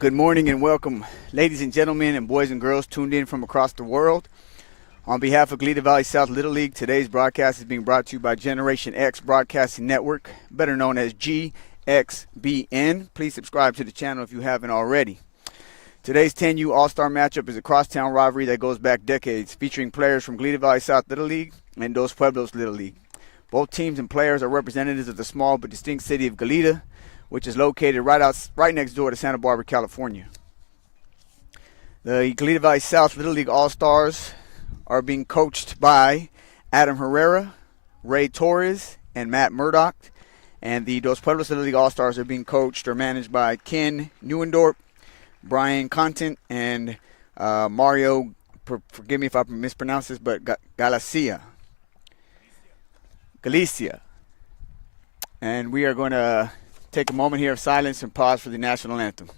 Good morning and welcome, ladies and gentlemen, and boys and girls tuned in from across the world. On behalf of Goleta Valley South Little League, today's broadcast is being brought to you by Generation X Broadcasting Network, better known as GXBN. Please subscribe to the channel if you haven't already. Today's 10U All-Star matchup is a crosstown rivalry that goes back decades, featuring players from Goleta Valley South Little League and Dos Pueblos Little League. Both teams and players are representatives of the small but distinct city of Goleta, which is located right next door to Santa Barbara, California. The Goleta Valley South Little League All-Stars are being coached by Adam Herrera, Ray Torres, and Matt Murdoch. And the Dos Pueblos Little League All-Stars are being coached or managed by Ken Neuendorp, Brian Contant, and Mario, forgive me if I mispronounce this, but Galicia. And we are going to take a moment here of silence and pause for the national anthem.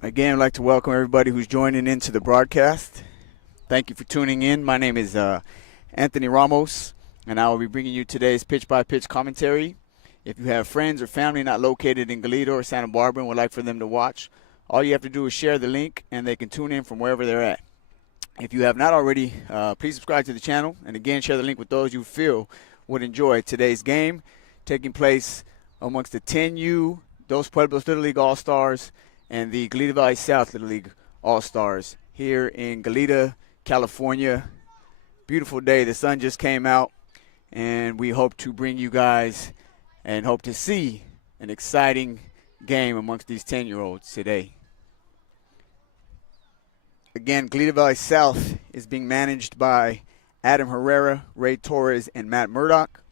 Again, I'd like to welcome everybody who's joining into the broadcast. Thank you for tuning in. My name is Anthony Ramos, and I will be bringing you today's pitch-by-pitch commentary. If you have friends or family not located in Goleta or Santa Barbara and would like for them to watch, all you have to do is share the link, and they can tune in from wherever they're at. If you have not already, please subscribe to the channel, and again, share the link with those you feel would enjoy today's game, taking place amongst the 10U Dos Pueblos Little League All-Stars and the Goleta Valley South Little League All-Stars here in Goleta, California. Beautiful day. The sun just came out, and we hope to bring you guys and hope to see an exciting game amongst these 10-year-olds today. Again, Goleta Valley South is being managed by Adam Herrera, Ray Torres, and Matt Murdoch.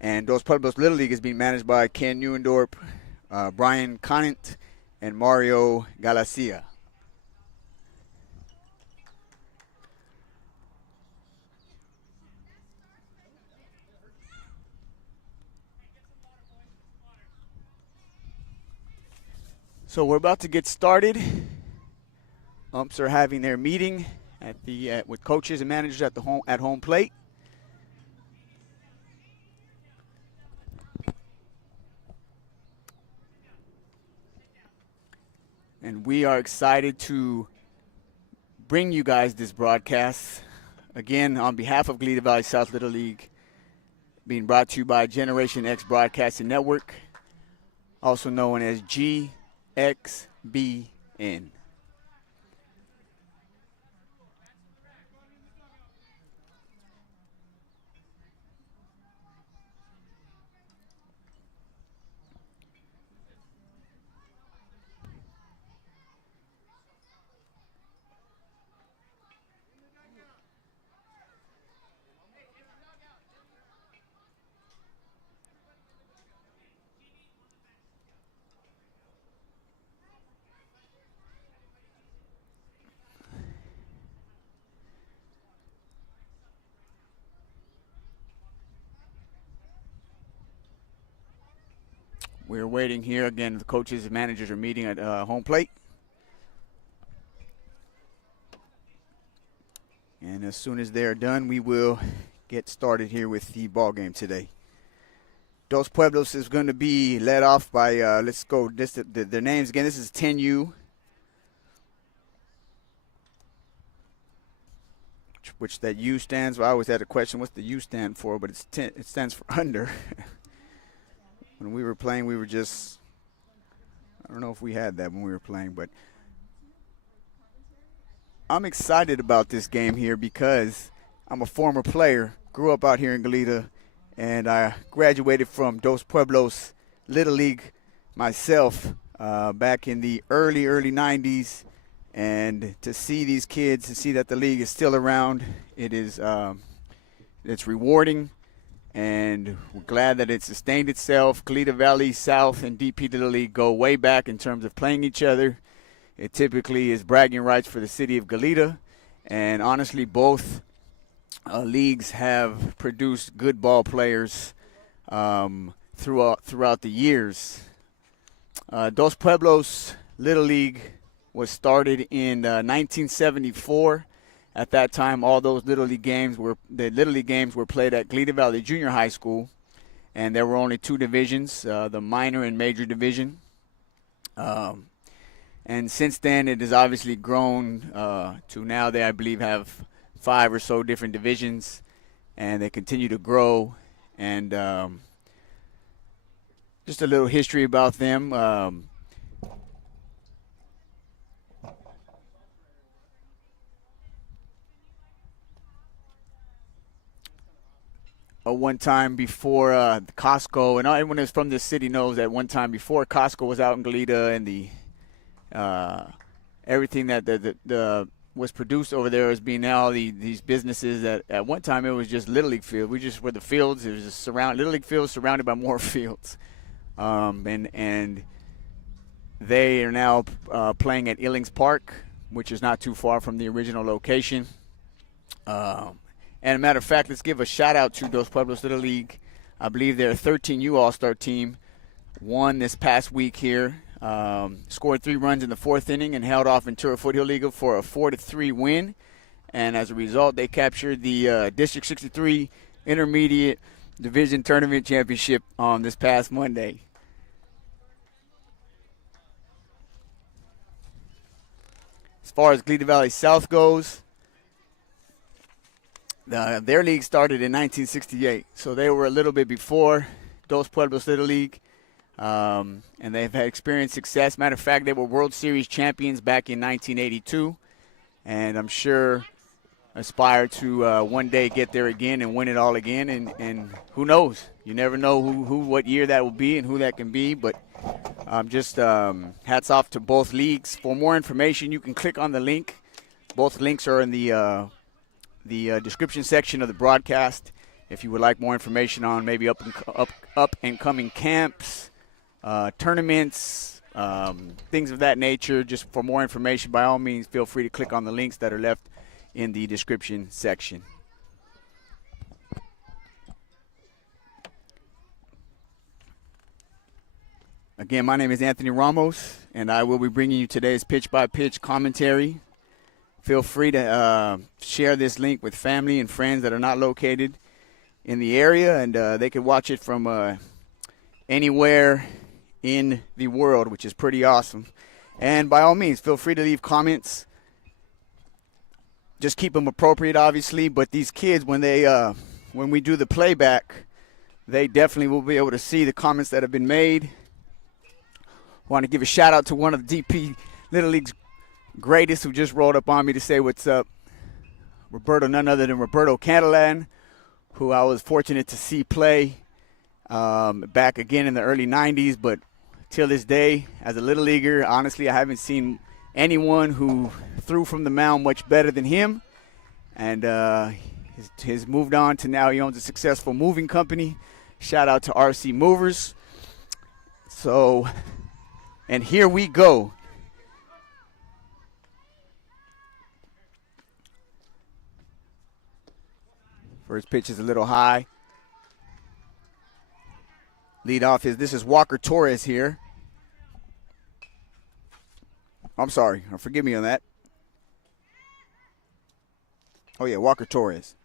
And Dos Pueblos Little League is being managed by Ken Neuendorp, Brian Conant, and Mario Galicia. So we're about to get started. Umps are having their meeting with coaches and managers at home plate. And we are excited to bring you guys this broadcast. Again, on behalf of Goleta Valley South Little League, being brought to you by Generation X Broadcasting Network, also known as GXBN. we're waiting here. Again, the coaches and managers are meeting at home plate. And as soon as they're done, we will get started here with the ball game today. Dos Pueblos is going to be led off by, let's go, their names again. This is 10U, which that U stands for. I always had a question, what's the U stand for? But it stands for under. When we were playing, we were just, I don't know if we had that when we were playing, but I'm excited about this game here because I'm a former player, grew up out here in Goleta, and I graduated from Dos Pueblos Little League myself back in the early 90s. And to see these kids, to see that the league is still around, it's rewarding. And we're glad that it sustained itself. Goleta Valley South and DPLL go way back in terms of playing each other. It typically is bragging rights for the city of Goleta. And honestly, both leagues have produced good ball players throughout the years. Dos Pueblos Little League was started in 1974. At that time, all those Little League games were played at Goleta Valley Junior High School, and there were only two divisions, the minor and major division. And since then, it has obviously grown to now they, I believe, have 5 or so different divisions, and they continue to grow. And just a little history about them. One time before Costco, and everyone who's from this city knows that one time before Costco was out in Goleta, and the everything that was produced over there is being now these businesses that at one time it was just Little League field. We just were the fields. It was just Little League fields surrounded by more fields, and they are now playing at Illings Park, which is not too far from the original location. And a matter of fact, let's give a shout out to Dos Pueblos Little League. I believe their 13U All-Star team won this past week here. Scored 3 runs in the 4th inning and held off Ventura Foothill League for a 4-3 win. And as a result, they captured the District 63 Intermediate Division Tournament Championship on this past Monday. As far as Goleta Valley South goes, their league started in 1968, so they were a little bit before Dos Pueblos Little League, and they've had experienced success. Matter of fact, they were World Series champions back in 1982, and I'm sure aspire to one day get there again and win it all again, and who knows? You never know what year that will be and who that can be, but just hats off to both leagues. For more information, you can click on the link. Both links are in the description section of the broadcast. If you would like more information on maybe up and coming camps, tournaments, things of that nature, just for more information, by all means, feel free to click on the links that are left in the description section. Again, my name is Anthony Ramos, and I will be bringing you today's pitch-by-pitch commentary. Feel free to share this link with family and friends that are not located in the area, and they can watch it from anywhere in the world, which is pretty awesome. And by all means, feel free to leave comments. Just keep them appropriate, obviously, but these kids, when we do the playback, they definitely will be able to see the comments that have been made. Want to give a shout out to one of the DP Little League's greatest who just rolled up on me to say what's up. Roberto, none other than Roberto Catalan, who I was fortunate to see play back again in the early 90s, but till this day, as a Little Leaguer, honestly, I haven't seen anyone who threw from the mound much better than him. And he's moved on to now he owns a successful moving company. Shout out to RC Movers. So, and here we go. First pitch is a little high. Lead off this is Walker Torres here. I'm sorry, forgive me on that. Oh yeah, Walker Torres.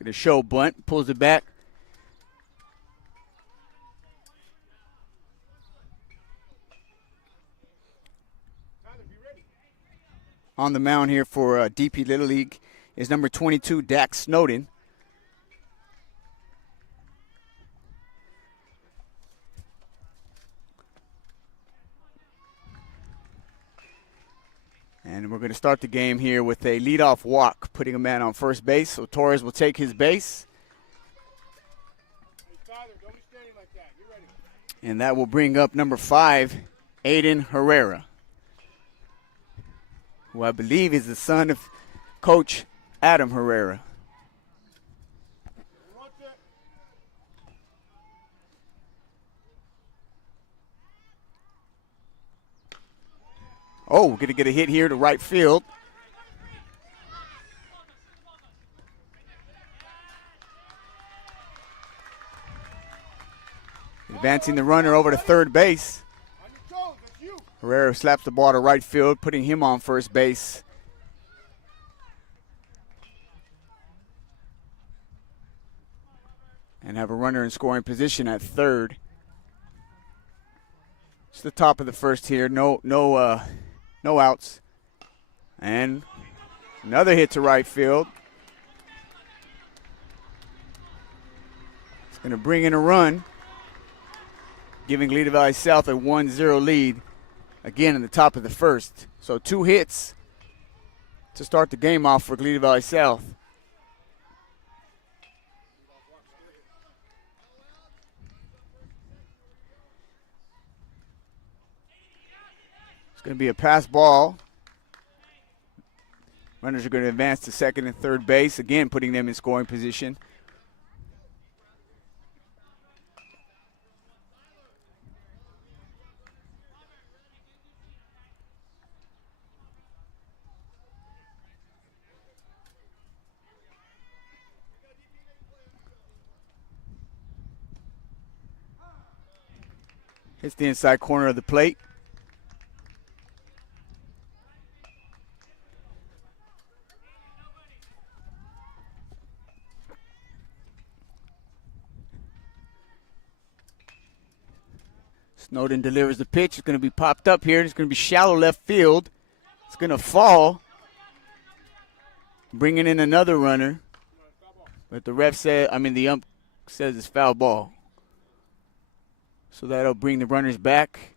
Going to show bunt, pulls it back. On the mound here for DP Little League is number 22, Dax Snowden. And we're going to start the game here with a leadoff walk, putting a man on first base. So Torres will take his base. And that will bring up number 5, Aiden Herrera, who I believe is the son of Coach Adam Herrera. Oh, we're going to get a hit here to right field. Advancing the runner over to third base. Herrera slaps the ball to right field, putting him on first base. And have a runner in scoring position at third. It's the top of the first here. No outs. And another hit to right field. It's going to bring in a run, giving Lehigh Valley South a 1-0 lead again in the top of the first. So 2 hits to start the game off for Lehigh Valley South. It's going to be a pass ball. Runners are going to advance to second and third base, again putting them in scoring position. Hits the inside corner of the plate. Snowden delivers the pitch. It's going to be popped up here. It's going to be shallow left field. It's going to fall, bringing in another runner. But the the ump says it's foul ball. So that'll bring the runners back.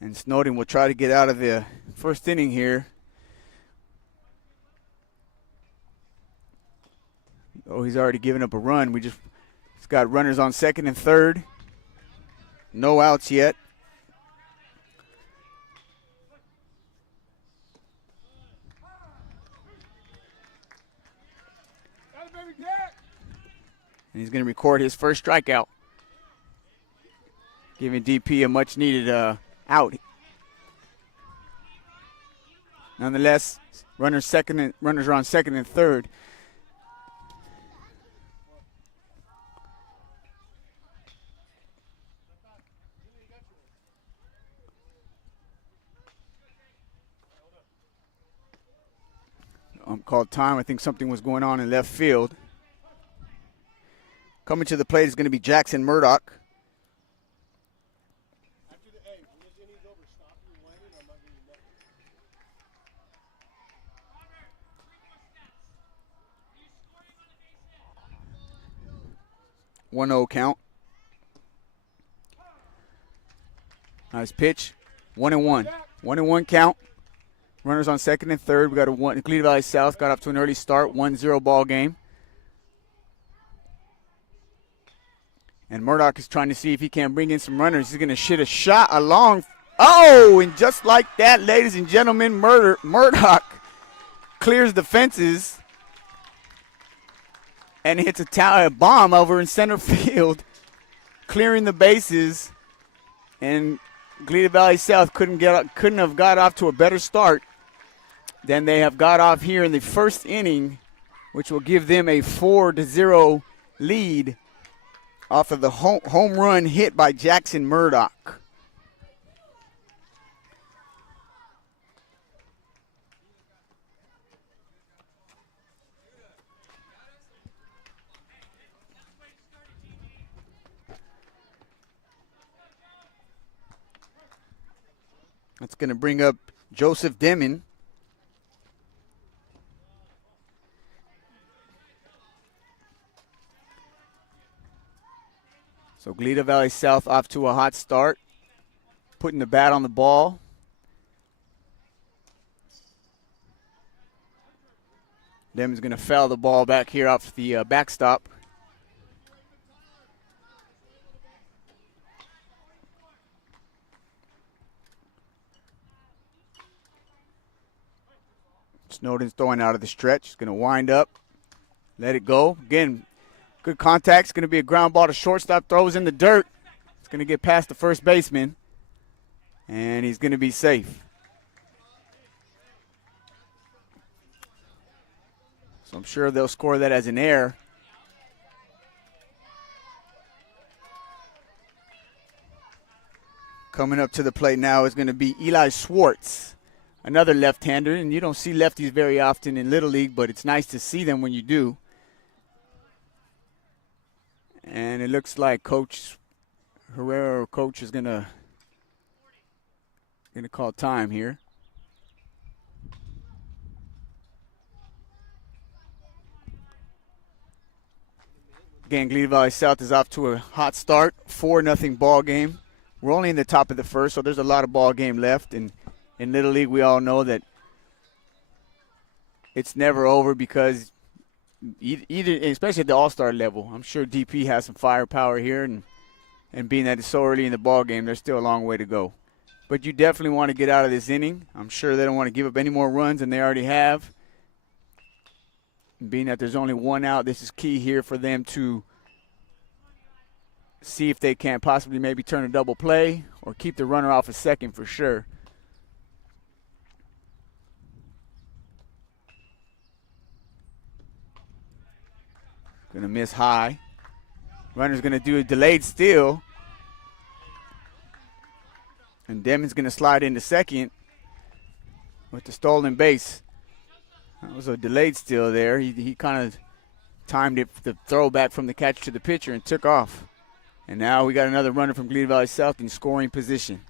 And Snowden will try to get out of the first inning here. Oh, he's already given up a run. It's got runners on second and third. No outs yet. And he's going to record his first strikeout, giving DP a much-needed out. Nonetheless, runners are on second and third. Called time. I think something was going on in left field. Coming to the plate is going to be Jackson Murdoch. One 0 count. Nice pitch. 1-1. 1-1 count. Runners on second and third. We got Lehigh Valley South got off to an early start. 1-0 ball game. And Murdoch is trying to see if he can bring in some runners. He's going to shit a shot along. Oh, and just like that, ladies and gentlemen, Murdoch clears the fences and hits a bomb over in center field, clearing the bases. And Glida Valley South couldn't have got off to a better start than they have got off here in the first inning, which will give them a 4-0 lead off of the home run hit by Jackson Murdoch. That's going to bring up Joseph Demon. So Glida Valley South off to a hot start, putting the bat on the ball. Demon's going to foul the ball back here off the backstop. Snowden's throwing out of the stretch. He's going to wind up, let it go. Again, good contact. It's going to be a ground ball to shortstop. Throws in the dirt. It's going to get past the first baseman, and he's going to be safe. So I'm sure they'll score that as an error. Coming up to the plate now is going to be Eli Schwartz, another left-hander, and you don't see lefties very often in Little League, but it's nice to see them when you do. And it looks like Coach Herrera, coach, is gonna call time here. Again, Glida Valley South is off to a hot start, 4-0 ball game. We're only in the top of the first, so there's a lot of ball game left. And in Little League, we all know that it's never over because either, especially at the all-star level, I'm sure DP has some firepower here, and being that it's so early in the ball game, there's still a long way to go. But you definitely want to get out of this inning. I'm sure they don't want to give up any more runs than they already have. And being that there's only one out, this is key here for them to see if they can possibly maybe turn a double play or keep the runner off a second for sure. Going to miss high. Runner's going to do a delayed steal. And Demon's going to slide into second with the stolen base. That was a delayed steal there. He kind of timed it, the throw back from the catcher to the pitcher, and took off. And now we got another runner from Glida Valley South in scoring position.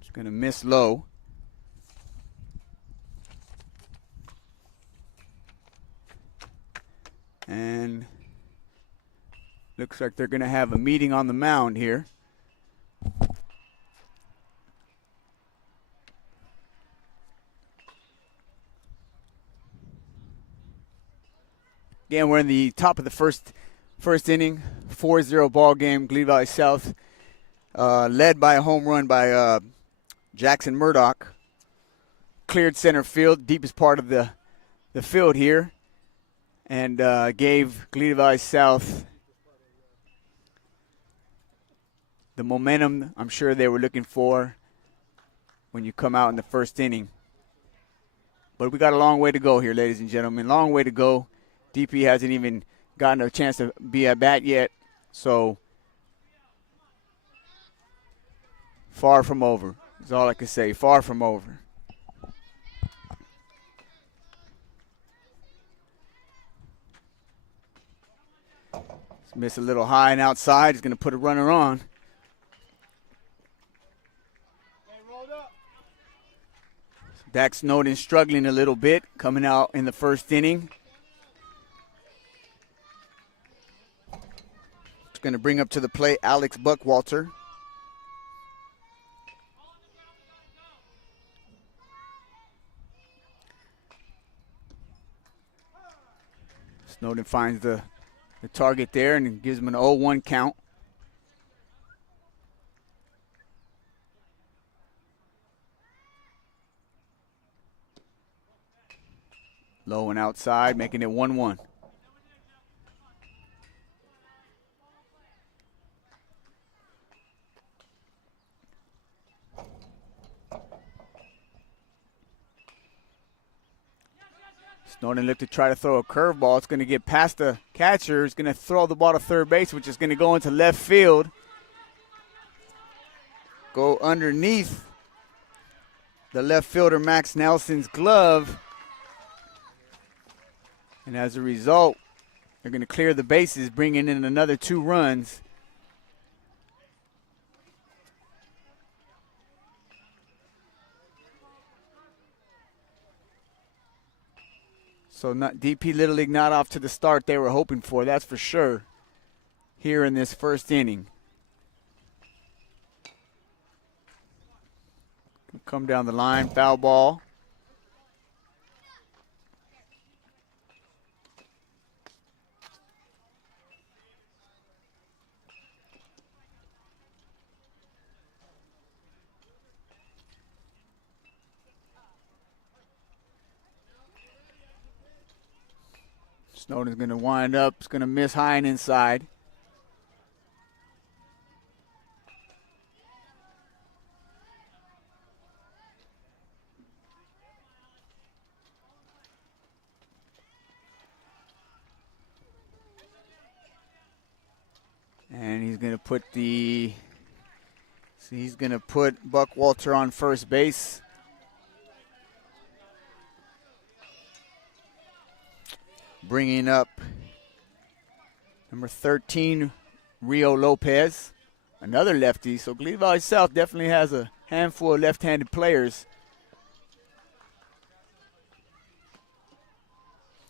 Just going to miss low. And looks like they're going to have a meeting on the mound here. Again, we're in the top of the first inning, 4-0 ball game. Glida Valley South led by a home run by Jackson Murdoch. Cleared center field, deepest part of the field here. And gave Glida Valley South the momentum I'm sure they were looking for when you come out in the first inning. But we got a long way to go here, ladies and gentlemen. Long way to go. DP hasn't even gotten a chance to be at bat yet. So far from over is all I can say. Far from over. Miss a little high and outside. He's going to put a runner on. Dax Snowden struggling a little bit, coming out in the first inning. It's going to bring up to the plate Alex Buckwalter. Snowden finds the target there and gives him an 0-1 count. Low and outside, making it 1-1. Snowden looked to try to throw a curveball. It's going to get past the catcher. He's going to throw the ball to third base, which is going to go into left field. Go underneath the left fielder Max Nelson's glove. And as a result, they're going to clear the bases, bringing in another 2 runs. So DP Little League not off to the start they were hoping for, that's for sure, here in this first inning. Come down the line, foul ball. Snowden's going to wind up. It's going to miss high and inside. And he's going to put Buck Walter on first base. Bringing up number 13, Rio Lopez, another lefty. So Glebe Valley South definitely has a handful of left-handed players.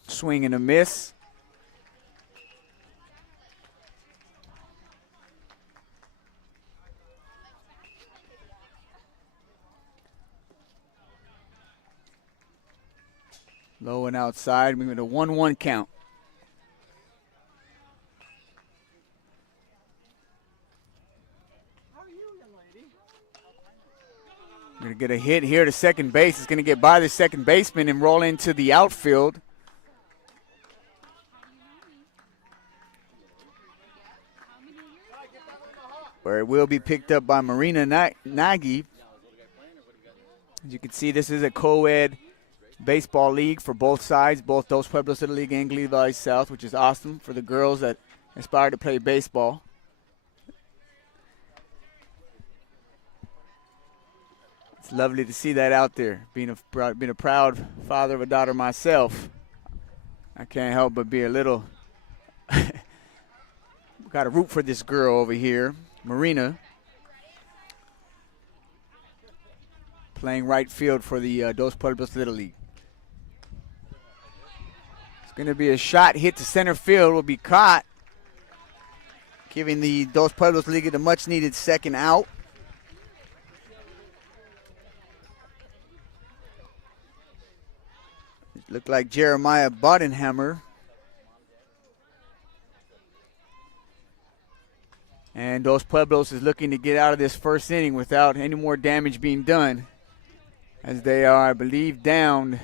Swing and a miss. Low and outside, moving to 1-1 count. Going to get a hit here to second base. It's going to get by the second baseman and roll into the outfield. Where it will be picked up by Marina Nagy. As you can see, this is a co-ed baseball league for both sides, both Dos Pueblos Little League and Glebe Valley South, which is awesome for the girls that aspire to play baseball. It's lovely to see that out there. Being a proud father of a daughter myself, I can't help but be a little got to root for this girl over here, Marina, playing right field for the Dos Pueblos Little League. It's going to be a shot hit to center field, will be caught, giving the Dos Pueblos League a much-needed second out. It looked like Jeremiah Bodenhammer. And Dos Pueblos is looking to get out of this first inning without any more damage being done, as they are, I believe, down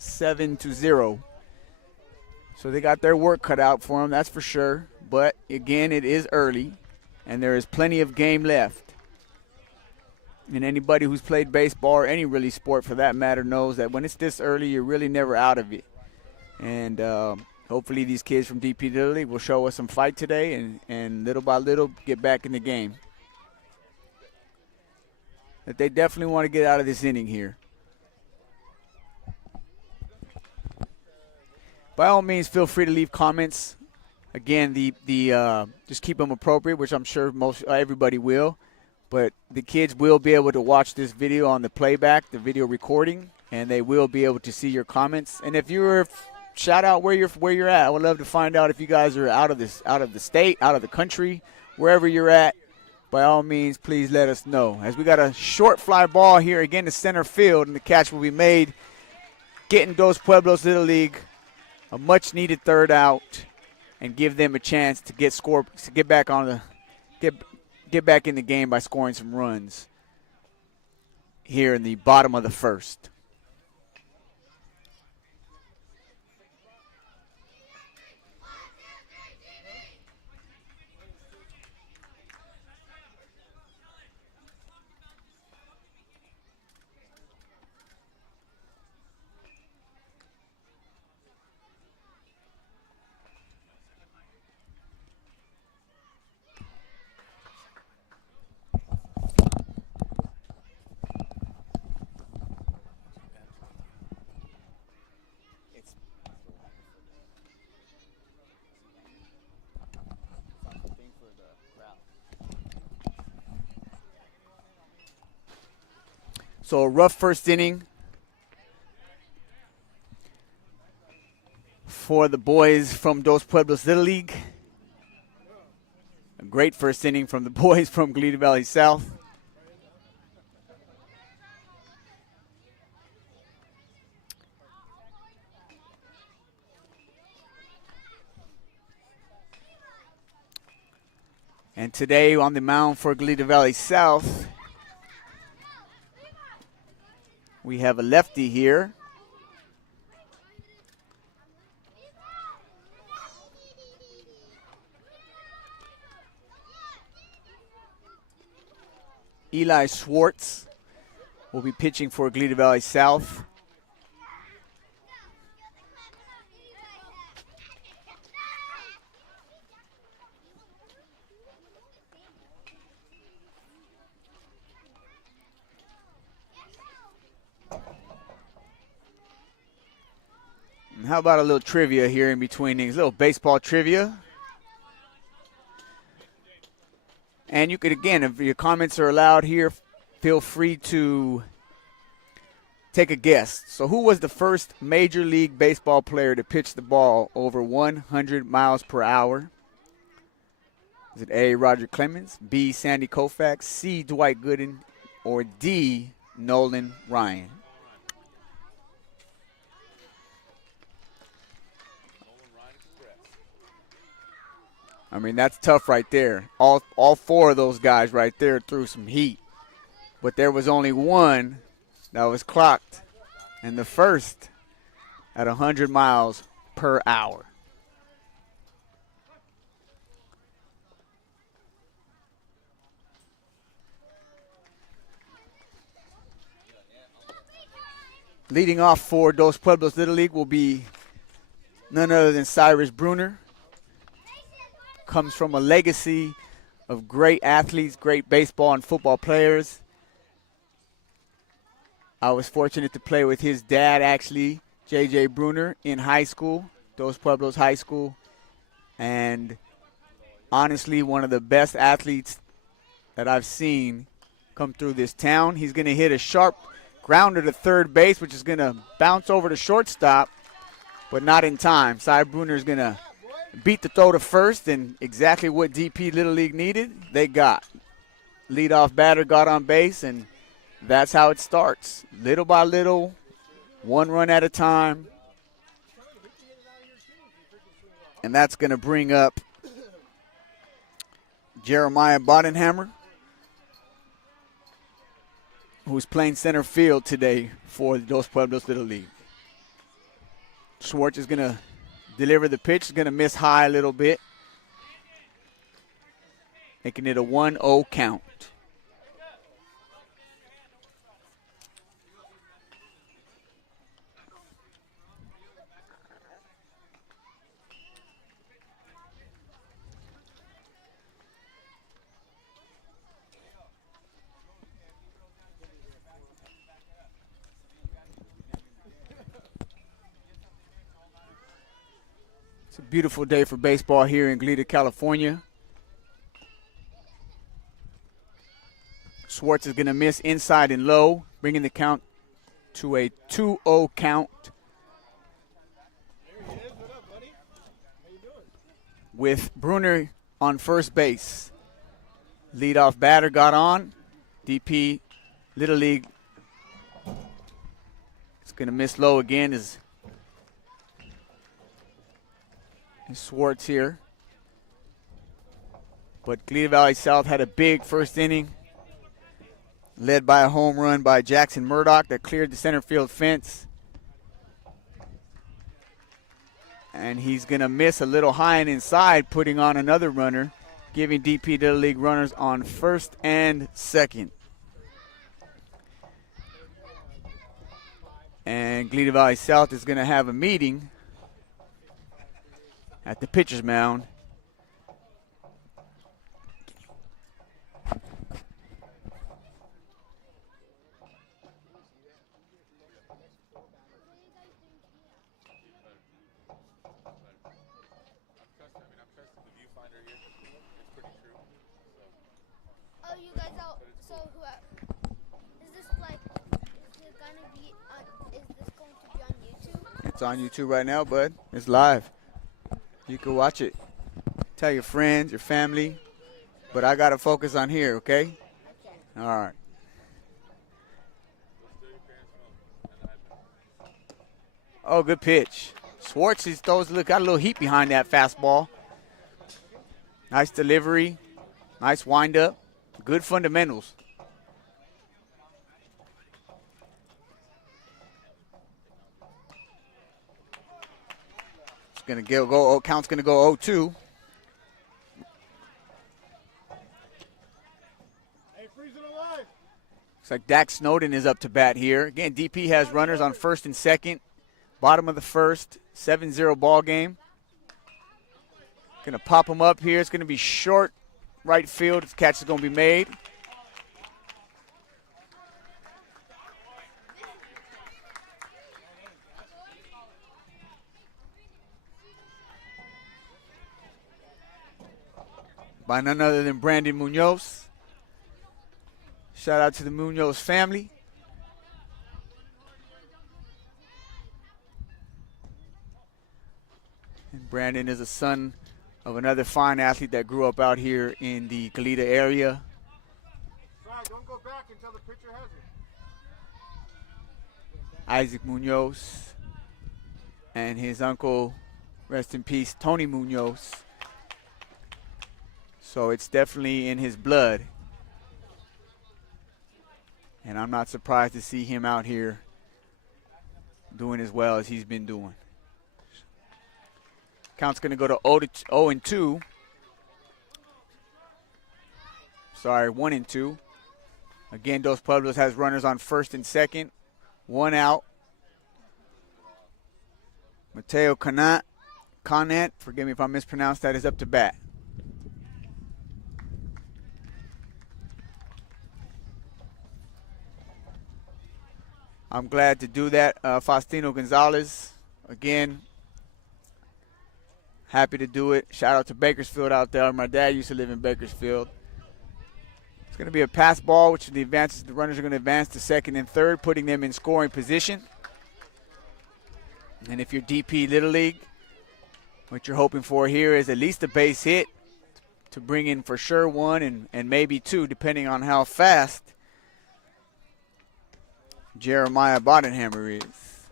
7-0. So they got their work cut out for them, that's for sure. But, again, it is early, and there is plenty of game left. And anybody who's played baseball or any really sport for that matter knows that when it's this early, you're really never out of it. And hopefully these kids from DP Little League will show us some fight today and little by little get back in the game. But they definitely want to get out of this inning here. By all means, feel free to leave comments. Again, just keep them appropriate, which I'm sure everybody will. But the kids will be able to watch this video on the playback, the video recording, and they will be able to see your comments. And if you're shout out where you're at. I would love to find out if you guys are out of the state, out of the country, wherever you're at. By all means, please let us know. As we got a short fly ball here again to center field, and the catch will be made, getting Dos Pueblos Little League a much-needed third out and give them a chance to get back in the game by scoring some runs here in the bottom of the first. So a rough first inning for the boys from Dos Pueblos Little League. A great first inning from the boys from Goleta Valley South. And today on the mound for Goleta Valley South, we have a lefty here. Eli Schwartz will be pitching for Goleta Valley South. And how about a little trivia here in between things, a little baseball trivia. And you could, again, if your comments are allowed here, feel free to take a guess. So who was the first Major League Baseball player to pitch the ball over 100 miles per hour? Is it A, Roger Clemens, B, Sandy Koufax, C, Dwight Gooden, or D, Nolan Ryan? I mean, that's tough right there. All four of those guys right there threw some heat. But there was only one that was clocked, and the first at 100 miles per hour. Leading off for Dos Pueblos Little League will be none other than Cyrus Bruner. Comes from a legacy of great athletes, great baseball and football players. I was fortunate to play with his dad, actually, J.J. Bruner, in high school, Dos Pueblos High School. And honestly, one of the best athletes that I've seen come through this town. He's going to hit a sharp grounder to third base, which is going to bounce over to shortstop, but not in time. Cy Bruner is going to beat the throw to first, and exactly what DP Little League needed, they got. Leadoff batter got on base, and that's how it starts. Little by little, one run at a time. And that's going to bring up Jeremiah Bodenhammer, who's playing center field today for the Dos Pueblos Little League. Schwartz is going to deliver the pitch, is going to miss high a little bit, making it a 1-0 count. It's a beautiful day for baseball here in Goleta, California. Schwartz is going to miss inside and low, bringing the count to a 2-0 count. With Bruner on first base. Leadoff batter got on. DP Little League is going to miss low again as and Swartz here. But Goleta Valley South had a big first inning, led by a home run by Jackson Murdoch that cleared the center field fence. And he's going to miss a little high and inside, putting on another runner, giving DP Little League runners on first and second. And Goleta Valley South is going to have a meeting at the pitcher's mound. It's on YouTube right now, bud. It's live. You can watch it. Tell your friends, your family. But I got to focus on here, okay? All right. Oh, good pitch. Swartz got a little heat behind that fastball. Nice delivery. Nice windup. Good fundamentals. Gonna go. Count's gonna go 0-2. Looks like Dak Snowden is up to bat here. Again, DP has runners on first and second. Bottom of the first. 7-0 ball game. Gonna pop him up here. It's gonna be short right field. This catch is gonna be made. By none other than Brandon Munoz. Shout out to the Munoz family. And Brandon is a son of another fine athlete that grew up out here in the Goleta area. Sorry, don't go back until the pitcher has it. Isaac Munoz and his uncle, rest in peace, Tony Munoz. So it's definitely in his blood. And I'm not surprised to see him out here doing as well as he's been doing. Count's going to go to 0-2. Sorry, 1-2. Again, Dos Pueblos has runners on first and second. One out. Mateo Conant, forgive me if I mispronounced that, is up to bat. I'm glad to do that. Faustino Gonzalez, again, happy to do it. Shout out to Bakersfield out there. My dad used to live in Bakersfield. It's going to be a pass ball, which the runners are going to advance to second and third, putting them in scoring position. And if you're DP Little League, what you're hoping for here is at least a base hit to bring in for sure one and maybe two, depending on how fast Jeremiah Bodenhammer is.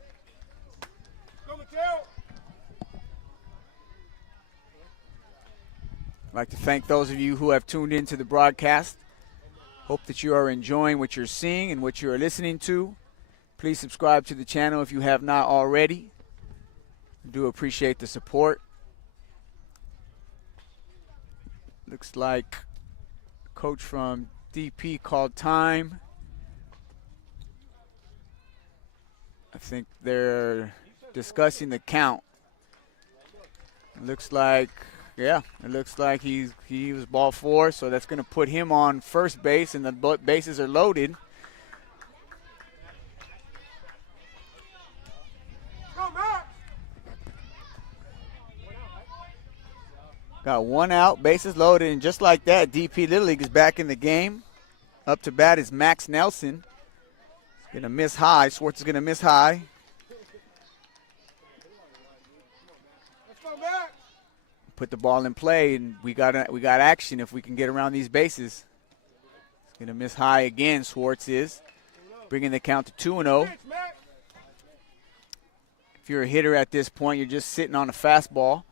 I'd like to thank those of you who have tuned into the broadcast. Hope that you are enjoying what you're seeing and what you are listening to. Please subscribe to the channel if you have not already. I do appreciate the support. Looks like coach from DP called time. I think they're discussing the count. It looks like he was ball four, so that's going to put him on first base, and the bases are loaded. Got one out, bases loaded, and just like that, DP Little League is back in the game. Up to bat is Max Nelson. Going to miss high. Swartz is going to miss high. Put the ball in play, and we got action if we can get around these bases. He's going to miss high again, Swartz is. Bringing the count to 2-0. If you're a hitter at this point, you're just sitting on a fastball.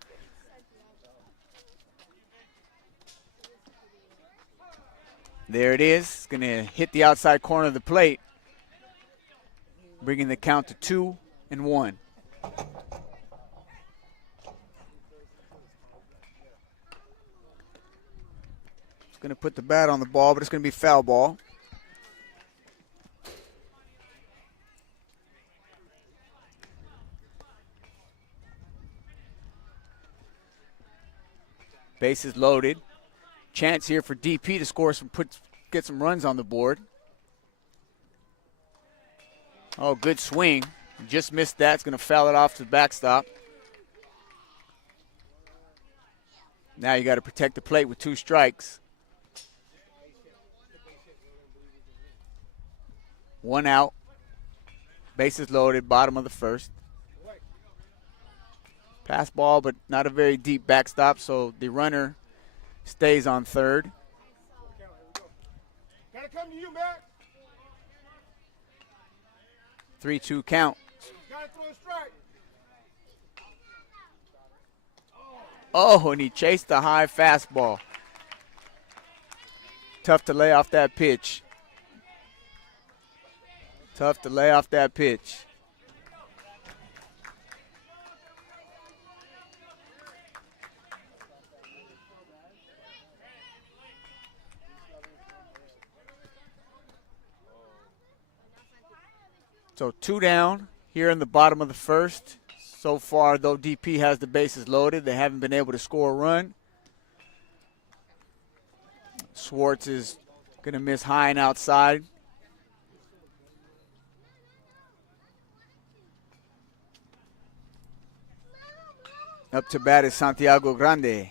There it is. It's going to hit the outside corner of the plate, bringing the count to 2-1. It's going to put the bat on the ball, but it's going to be foul ball. Bases loaded. Chance here for DP to score get some runs on the board. Oh, good swing. Just missed that. It's going to foul it off to the backstop. Now you got to protect the plate with 2 strikes. 1 out. Bases loaded, bottom of the first. Pass ball, but not a very deep backstop, so the runner stays on third. Gotta come to you, man. 3-2 count. Gotta throw a strike. Oh, and he chased the high fastball. Tough to lay off that pitch. Tough to lay off that pitch. So 2 down here in the bottom of the first. So far, though, DP has the bases loaded. They haven't been able to score a run. Schwartz is going to miss high and outside. Up to bat is Santiago Grande.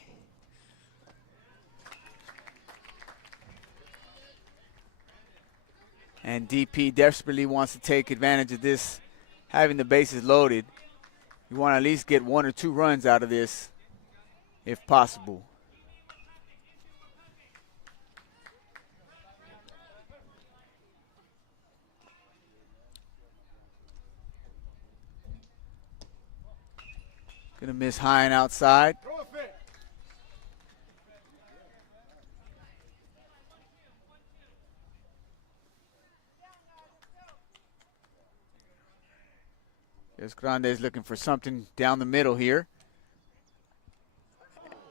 And DP desperately wants to take advantage of this, having the bases loaded. You want to at least get 1 or 2 runs out of this, if possible. Gonna miss high and outside. Grande is looking for something down the middle here.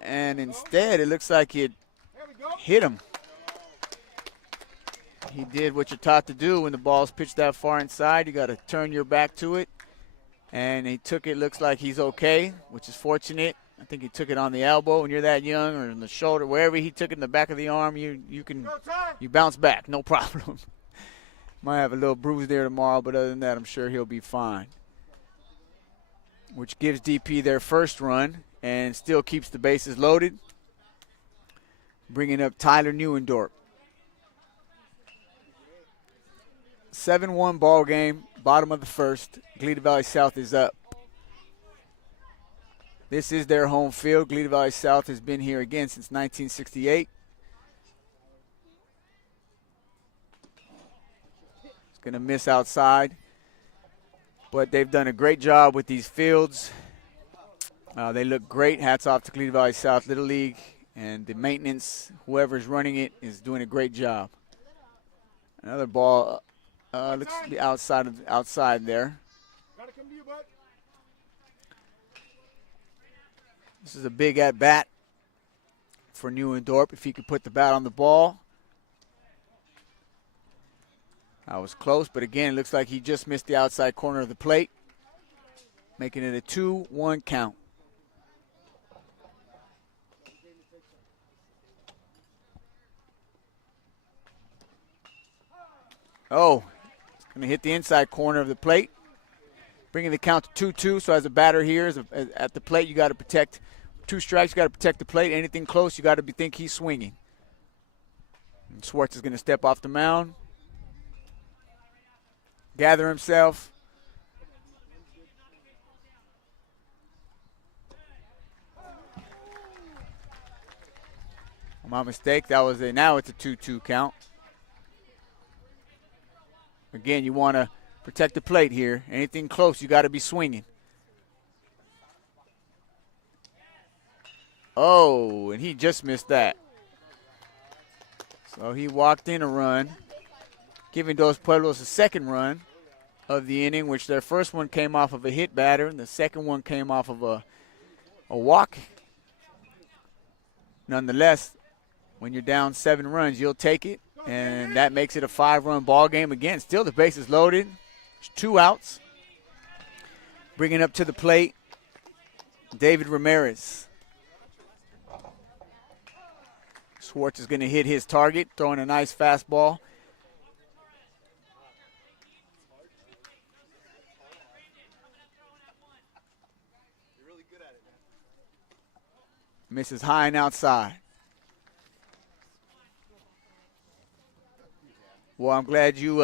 And instead, it looks like it hit him. He did what you're taught to do when the ball's pitched that far inside. You got to turn your back to it. And he took it, looks like he's okay, which is fortunate. I think he took it on the elbow when you're that young, or in the shoulder, wherever he took it in the back of the arm, you bounce back, no problem. Might have a little bruise there tomorrow, but other than that, I'm sure he'll be fine. Which gives DP their first run and still keeps the bases loaded. Bringing up Tyler Neuendorf. 7-1 ball game, bottom of the first. Glida Valley South is up. This is their home field. Glida Valley South has been here again since 1968. It's going to miss outside. But they've done a great job with these fields. They look great. Hats off to Glida Valley South Little League. And the maintenance, whoever's running it, is doing a great job. Another ball looks to be outside there. This is a big at-bat for Neuendorf if he could put the bat on the ball. That was close, but again, it looks like he just missed the outside corner of the plate, making it a 2-1 count. Oh, it's going to hit the inside corner of the plate, bringing the count to 2-2. So as a batter here, at the plate, you got to protect 2 strikes. You got to protect the plate. Anything close, you got to think he's swinging. And Schwartz is going to step off the mound, gather himself. My mistake. That was now it's a 2-2 count. Again, you want to protect the plate here. Anything close, you got to be swinging. Oh, and he just missed that. So he walked in a run, giving Dos Pueblos a second run of the inning, which their first one came off of a hit batter, and the second one came off of a walk. Nonetheless, when you're down 7 runs, you'll take it, and that makes it a 5-run ball game. Again, still the bases loaded. There's 2 outs. Bringing up to the plate, David Ramirez. Schwartz is going to hit his target, throwing a nice fastball. Misses high and outside. Well, I'm glad you,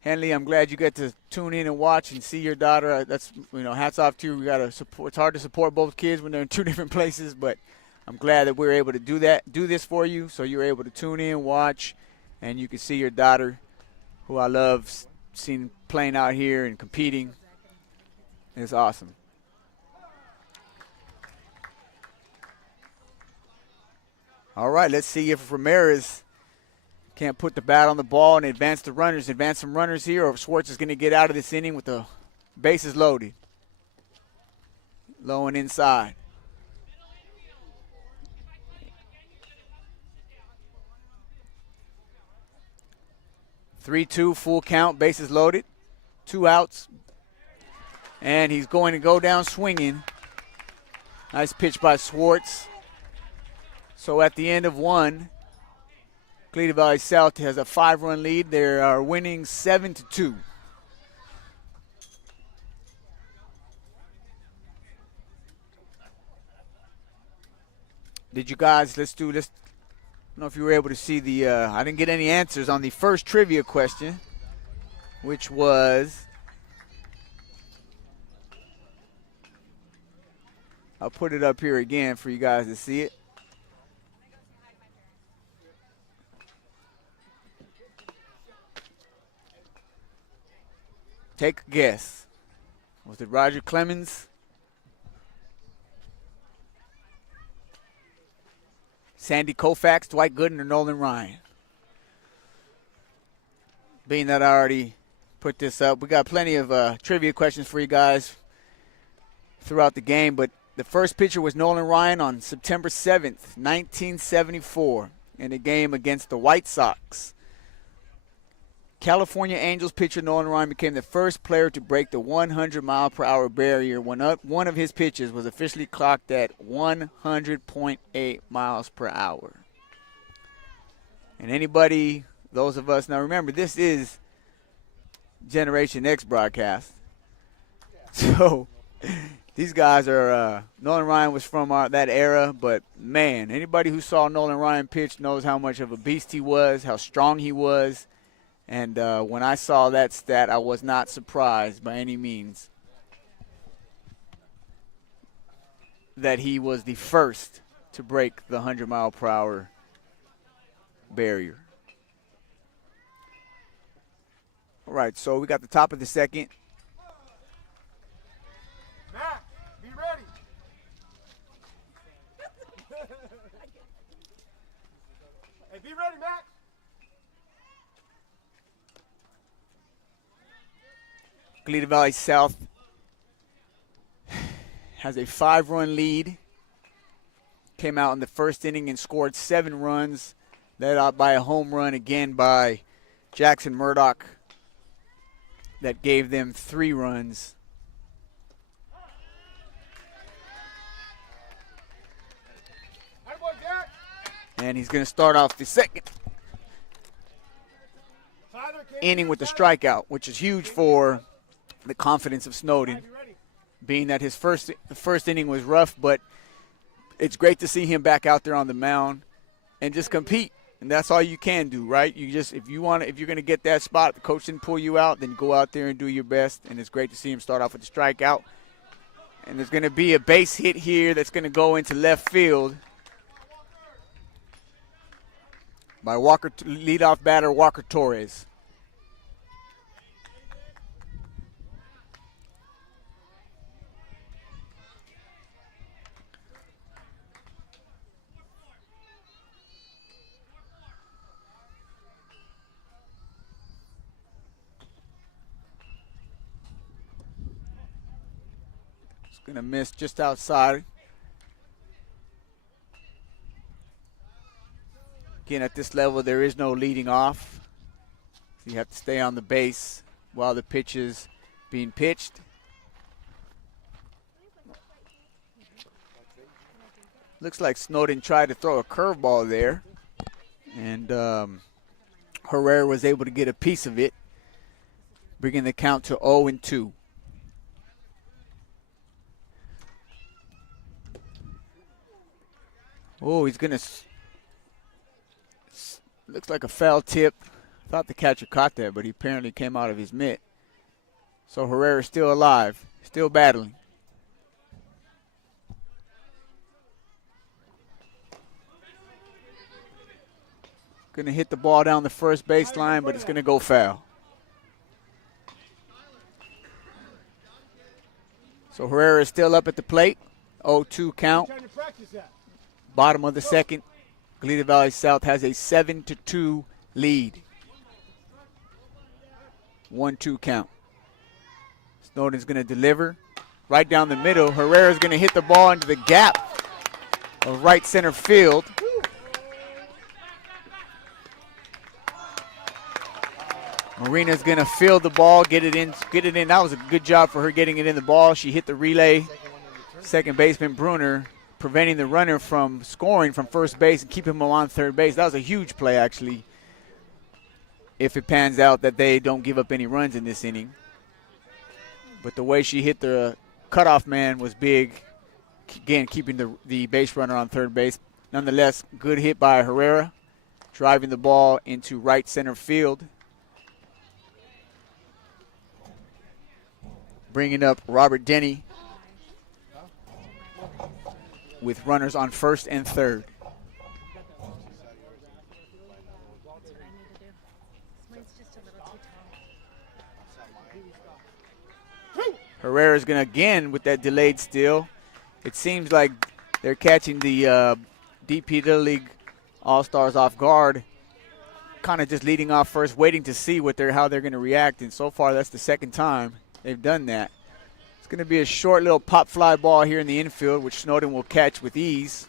Henley, I'm glad you get to tune in and watch and see your daughter. That's, hats off to you. We got to support. It's hard to support both kids when they're in 2 different places, but I'm glad that we're able to do this for you, so you're able to tune in, watch, and you can see your daughter, who I love seeing playing out here and competing. It's awesome. All right, let's see if Ramirez can't put the bat on the ball and advance some runners here, or if Schwartz is going to get out of this inning with the bases loaded. Low and inside. Three-two, full count, bases loaded, 2 outs, and he's going to go down swinging. Nice pitch by Schwartz. So at the end of 1, Cleveland Valley South has a 5-run lead. They are winning 7-2. Did you guys, I don't know if you were able to see I didn't get any answers on the first trivia question, which was, I'll put it up here again for you guys to see it. Take a guess. Was it Roger Clemens? Sandy Koufax, Dwight Gooden, or Nolan Ryan? Being that I already put this up, we got plenty of trivia questions for you guys throughout the game, but the first pitcher was Nolan Ryan on September 7th, 1974, in a game against the White Sox. California Angels pitcher Nolan Ryan became the first player to break the 100-mile-per-hour barrier when one of his pitches was officially clocked at 100.8 miles per hour. And anybody, those of us, now remember, this is Generation X broadcast. So these guys are, Nolan Ryan was from that era, but man, anybody who saw Nolan Ryan pitch knows how much of a beast he was, how strong he was. And when I saw that stat, I was not surprised by any means that he was the first to break the 100-mile-per-hour barrier. All right, so we got the top of the second. Mac, be ready. Hey, be ready, Mac. Cleveland Valley South has a 5-run lead. Came out in the first inning and scored 7 runs, led out by a home run again by Jackson Murdoch that gave them 3 runs. And he's going to start off the second inning with the strikeout, which is huge for the confidence of Snowden, being that the first inning was rough, but it's great to see him back out there on the mound and just compete. And that's all you can do, right? If you're going to get that spot, the coach didn't pull you out, then go out there and do your best. And it's great to see him start off with the strikeout. And there's going to be a base hit here that's going to go into left field by leadoff batter Walker Torres. Going to miss just outside. Again, at this level, there is no leading off. So you have to stay on the base while the pitch is being pitched. Looks like Snowden tried to throw a curveball there. And Herrera was able to get a piece of it, bringing the count to 0-2. Oh, he's going to... Looks like a foul tip. Thought the catcher caught that, but he apparently came out of his mitt. So Herrera's still alive, still battling. Going to hit the ball down the first baseline, but it's going to go foul. So Herrera is still up at the plate. 0-2 count. Bottom of the second. Goleta Valley South has a 7-2 lead. 1-2 count. Snowden's going to deliver right down the middle. Herrera's going to hit the ball into the gap of right center field. Marina's going to field the ball, get it in. That was a good job for her getting it in the ball. She hit the relay. Second baseman Bruner preventing the runner from scoring from first base and keeping him on third base. That was a huge play, actually, if it pans out that they don't give up any runs in this inning. But the way she hit the cutoff man was big, again, keeping the base runner on third base. Nonetheless, good hit by Herrera, driving the ball into right center field. Bringing up Robert Denny with runners on first and third. Herrera's going to again with that delayed steal. It seems like they're catching the DPLL League All-Stars off guard, kind of just leading off first, waiting to see how they're going to react. And so far, that's the second time they've done that. It's going to be a short little pop fly ball here in the infield, which Snowden will catch with ease.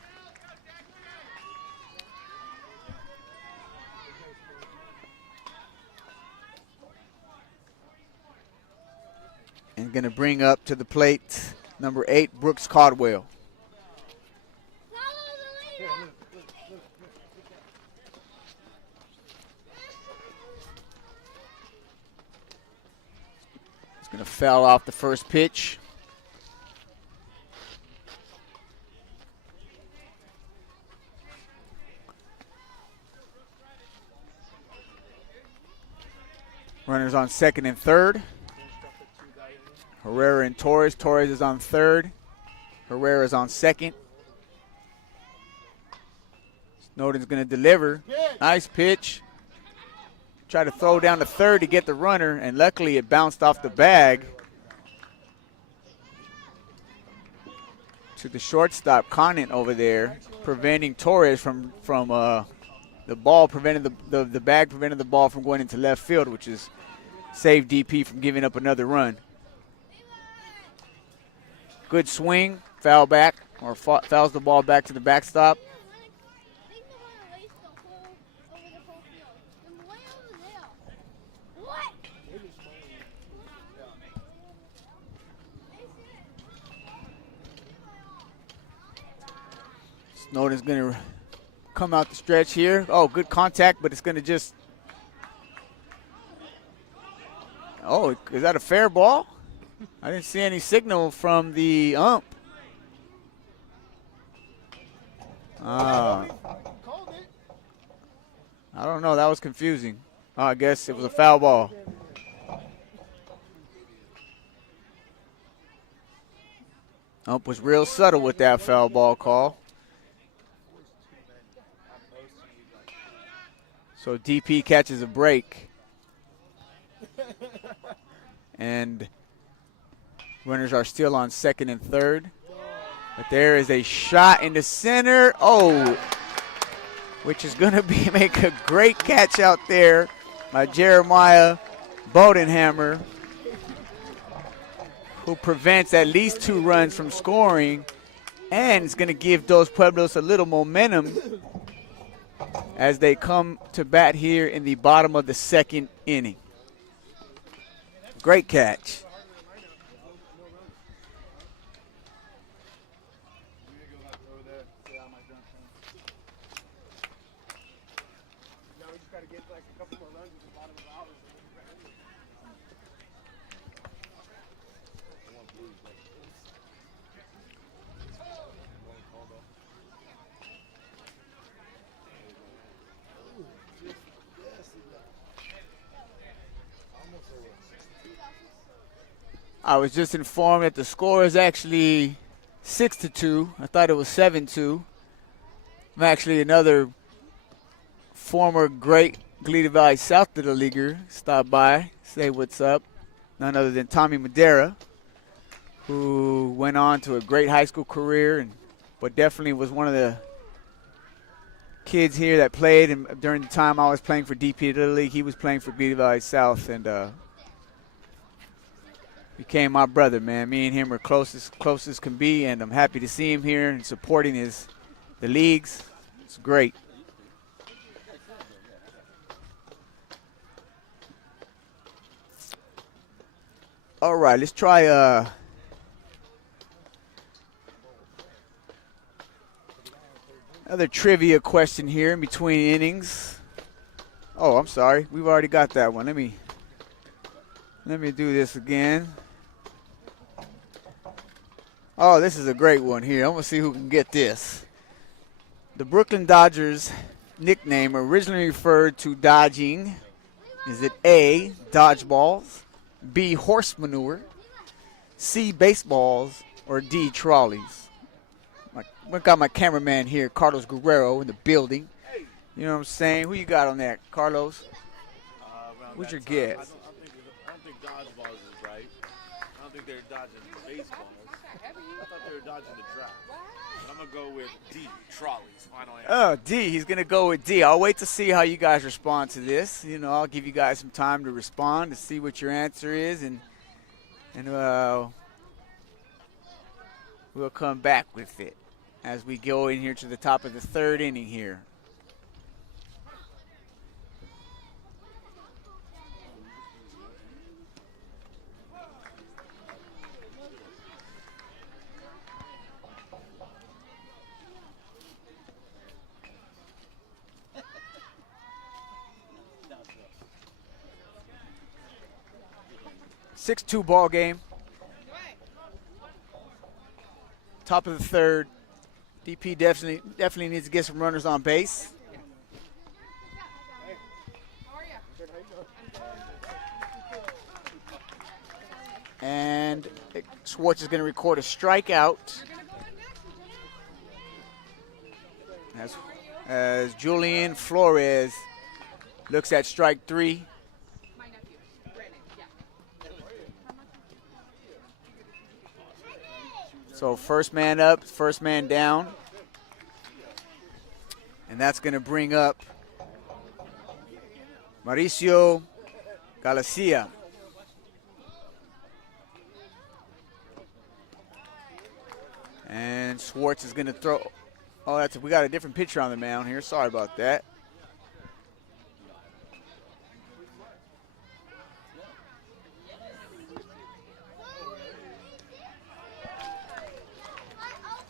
And going to bring up to the plate number 8, Brooks Caldwell. He's going to foul off the first pitch. Runners on second and third. Herrera and Torres. Torres is on third. Herrera is on second. Snowden's going to deliver. Nice pitch. Try to throw down to third to get the runner, and luckily it bounced off the bag to the shortstop, Conant over there, preventing Torres from the ball, preventing the bag prevented the ball from going into left field, which is saved DP from giving up another run. Good swing, foul back, or fouls the ball back to the backstop. Snowden's going to come out the stretch here. Oh, good contact, but it's going to just. Oh, is that a fair ball? I didn't see any signal from the ump. I don't know. That was confusing. Oh, I guess it was a foul ball. Ump was real subtle with that foul ball call. So DP catches a break. And runners are still on second and third. But there is a shot in the center. Oh, which is going to make a great catch out there by Jeremiah Bodenhammer. who prevents at least 2 runs from scoring, and it's going to give Dos Pueblos a little momentum as they come to bat here in the bottom of the 2nd inning. Great catch. I was just informed that the score is actually 6-2. I thought it was 7-2. I'm actually another former great Goleta Valley South Little Leaguer stopped by, say what's up. None other than Tommy Madera, who went on to a great high school career, but definitely was one of the kids here that played. And during the time I was playing for DPLL, he was playing for Goleta Valley South, and became my brother, man. Me and him are close as can be, and I'm happy to see him here and supporting the leagues. It's great. All right, let's try another trivia question here in between innings. Oh, I'm sorry. We've already got that one. Let me do this again. Oh, this is a great one here. I'm going to see who can get this. The Brooklyn Dodgers nickname originally referred to dodging. Is it A, dodgeballs, B, horse manure, C, baseballs, or D, trolleys? I got my cameraman here, Carlos Guerrero, in the building. You know what I'm saying? Who you got on that, Carlos? What's your guess? I don't think dodgeballs is right. I don't think they're dodging baseballs. I thought they were dodging the draft. But I'm going to go with D, trolleys. Final answer. Oh, D. He's going to go with D. I'll wait to see how you guys respond to this. You know, I'll give you guys some time to respond to see what your answer is, and we'll come back with it as we go in here to the top of the 3rd inning here. Six-2 ball game. Top of the 3rd. DP definitely needs to get some runners on base. And Schwartz is going to record a strikeout as Julian Flores looks at strike 3. So first man up, first man down. And that's going to bring up Mauricio Galicia. And Schwartz is going to throw. Oh, we got a different pitcher on the mound here. Sorry about that.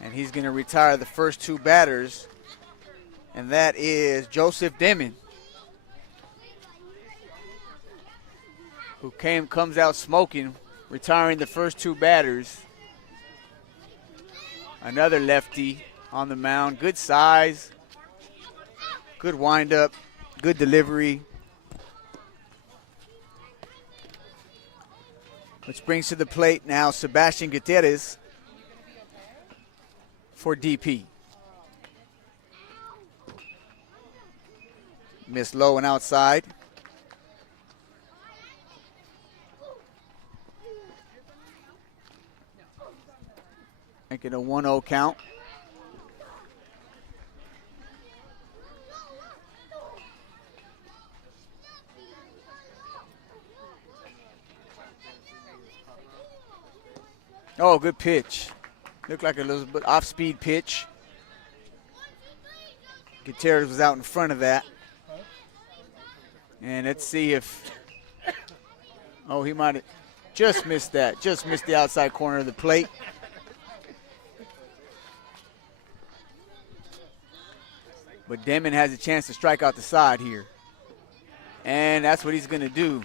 And he's going to retire the first 2 batters, and that is Joseph Demon, who comes out smoking, retiring the first 2 batters. Another lefty on the mound. Good size, good windup, good delivery. Which brings to the plate now Sebastian Gutierrez for DP. Miss low and outside. Making a 1-0 count. Oh, good pitch. Looked like a little bit off-speed pitch. Gutierrez was out in front of that. And let's see if, oh, he might have just missed that. Just missed the outside corner of the plate. But Demon has a chance to strike out the side here. And that's what he's going to do.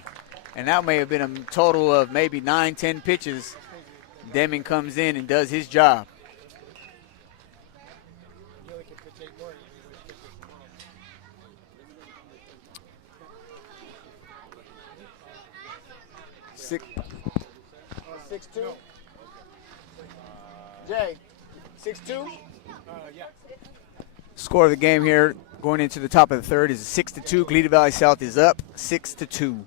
And that may have been a total of maybe 9, 10 pitches. Demon comes in and does his job. Six, 6-2. Jay, 6-2. Yeah. Score of the game here going into the top of the third is 6-2. Glida Valley South is up 6-2.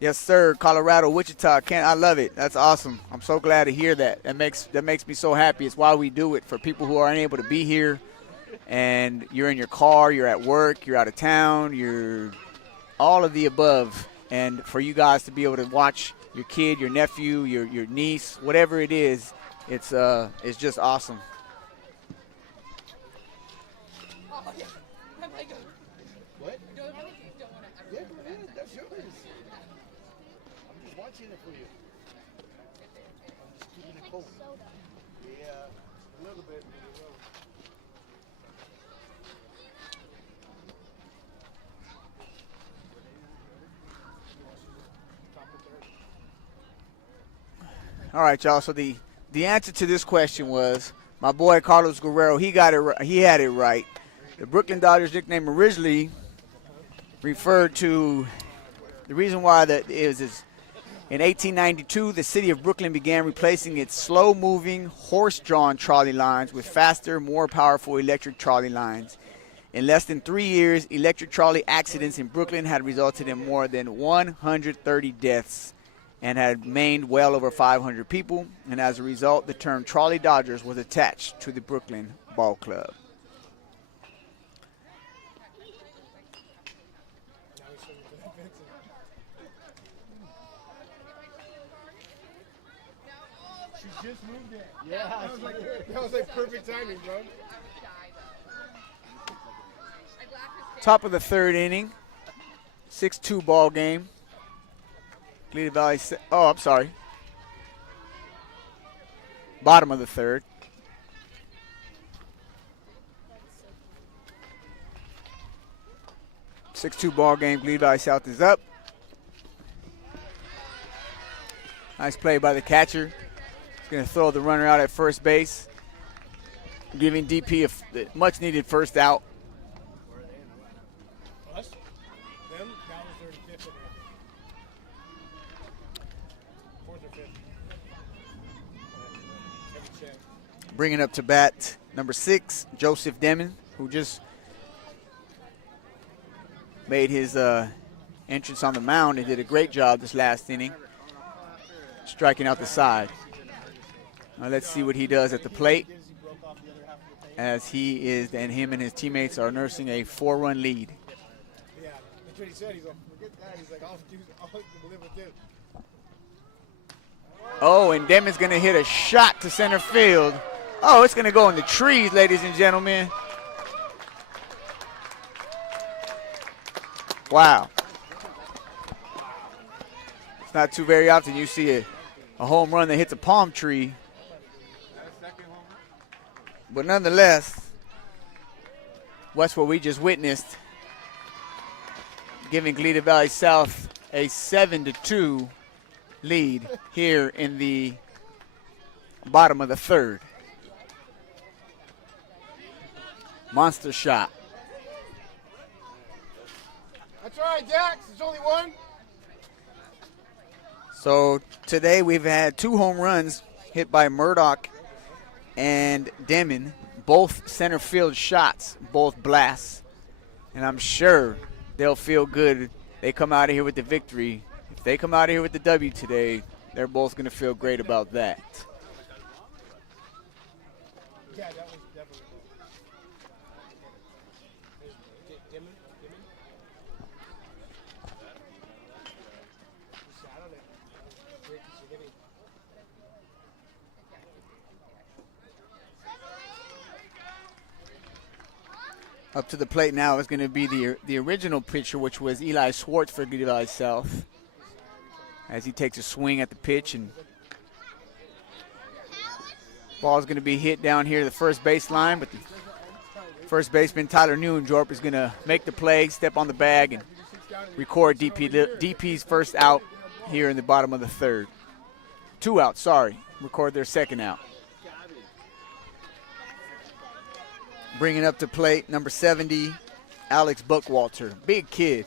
Yes, sir. Colorado, Wichita. I love it. That's awesome. I'm so glad to hear that. That makes me so happy. It's why we do it, for people who are unable to be here. And you're in your car, you're at work, you're out of town, you're all of the above. And for you guys to be able to watch your kid, your nephew, your niece, whatever it is, it's just awesome. What? Yeah, go ahead. That's yours. I'm just watching it for you. I'm just keeping it cold. Yeah, a little bit. All right, y'all. So the answer to this question was my boy Carlos Guerrero. He got it. He had it right. The Brooklyn Dodgers nickname originally referred to the reason why that is in 1892 the city of Brooklyn began replacing its slow-moving horse-drawn trolley lines with faster, more powerful electric trolley lines. In less than 3 years, electric trolley accidents in Brooklyn had resulted in more than 130 deaths and had maimed well over 500 people, and as a result, the term Trolley Dodgers was attached to the Brooklyn Ball Club. She just moved it. Yeah, that was like perfect timing, bro. Top of the third inning, 6-2 ball game. Glida Valley, oh, I'm sorry. Bottom of the third. Six-two ball game. Glida Valley South is up. Nice play by the catcher. He's going to throw the runner out at first base, giving DP a much-needed first out. Us? Them? That was 35th. Fourth or fifth. Bringing up to bat number 6, Joseph Demon, who just made his entrance on the mound and did a great job this last inning, striking out the side. Now let's see what he does at the plate, as he is, and him and his teammates are nursing a 4-run lead. Yeah, that's what he said. He's like, forget that. He's like, I'll live with this. Oh, and Demon's going to hit a shot to center field. Oh, it's going to go in the trees, ladies and gentlemen. Wow. It's not too very often you see a home run that hits a palm tree. But nonetheless, that's what we just witnessed, giving Glida Valley South a 7-2 lead here in the bottom of the third. Monster shot. That's all right, Dax. There's only one. So today we've had 2 home runs hit by Murdoch and Demon, both center field shots, both blasts. And I'm sure they'll feel good. They come out of here with the victory. If they come out of here with the W today, they're both going to feel great about that. Yeah, that was definitely Up to the plate now is going to be the original pitcher, which was Eli Schwartz for Good Valley South, as he takes a swing at the pitch, and ball is going to be hit down here to the first baseline, but the first baseman Tyler Neuendorf is going to make the play, step on the bag, and record DP's first out here in the bottom of the third. 2 outs, sorry. Record their second out. Bringing up to plate, number 70, Alex Buckwalter. Big kid.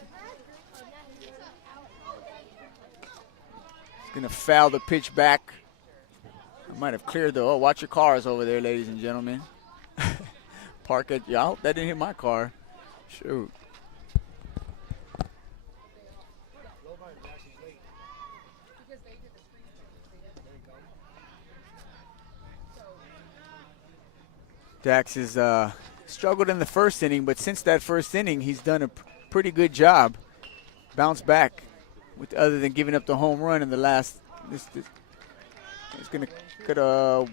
He's going to foul the pitch back. I might have cleared the, oh, watch your cars over there, ladies and gentlemen. Park it. Yeah, I hope that didn't hit my car. Shoot. Dax has struggled in the first inning, but since that first inning, he's done a pretty good job. Bounced back, with other than giving up the home run in the last. It's going to get a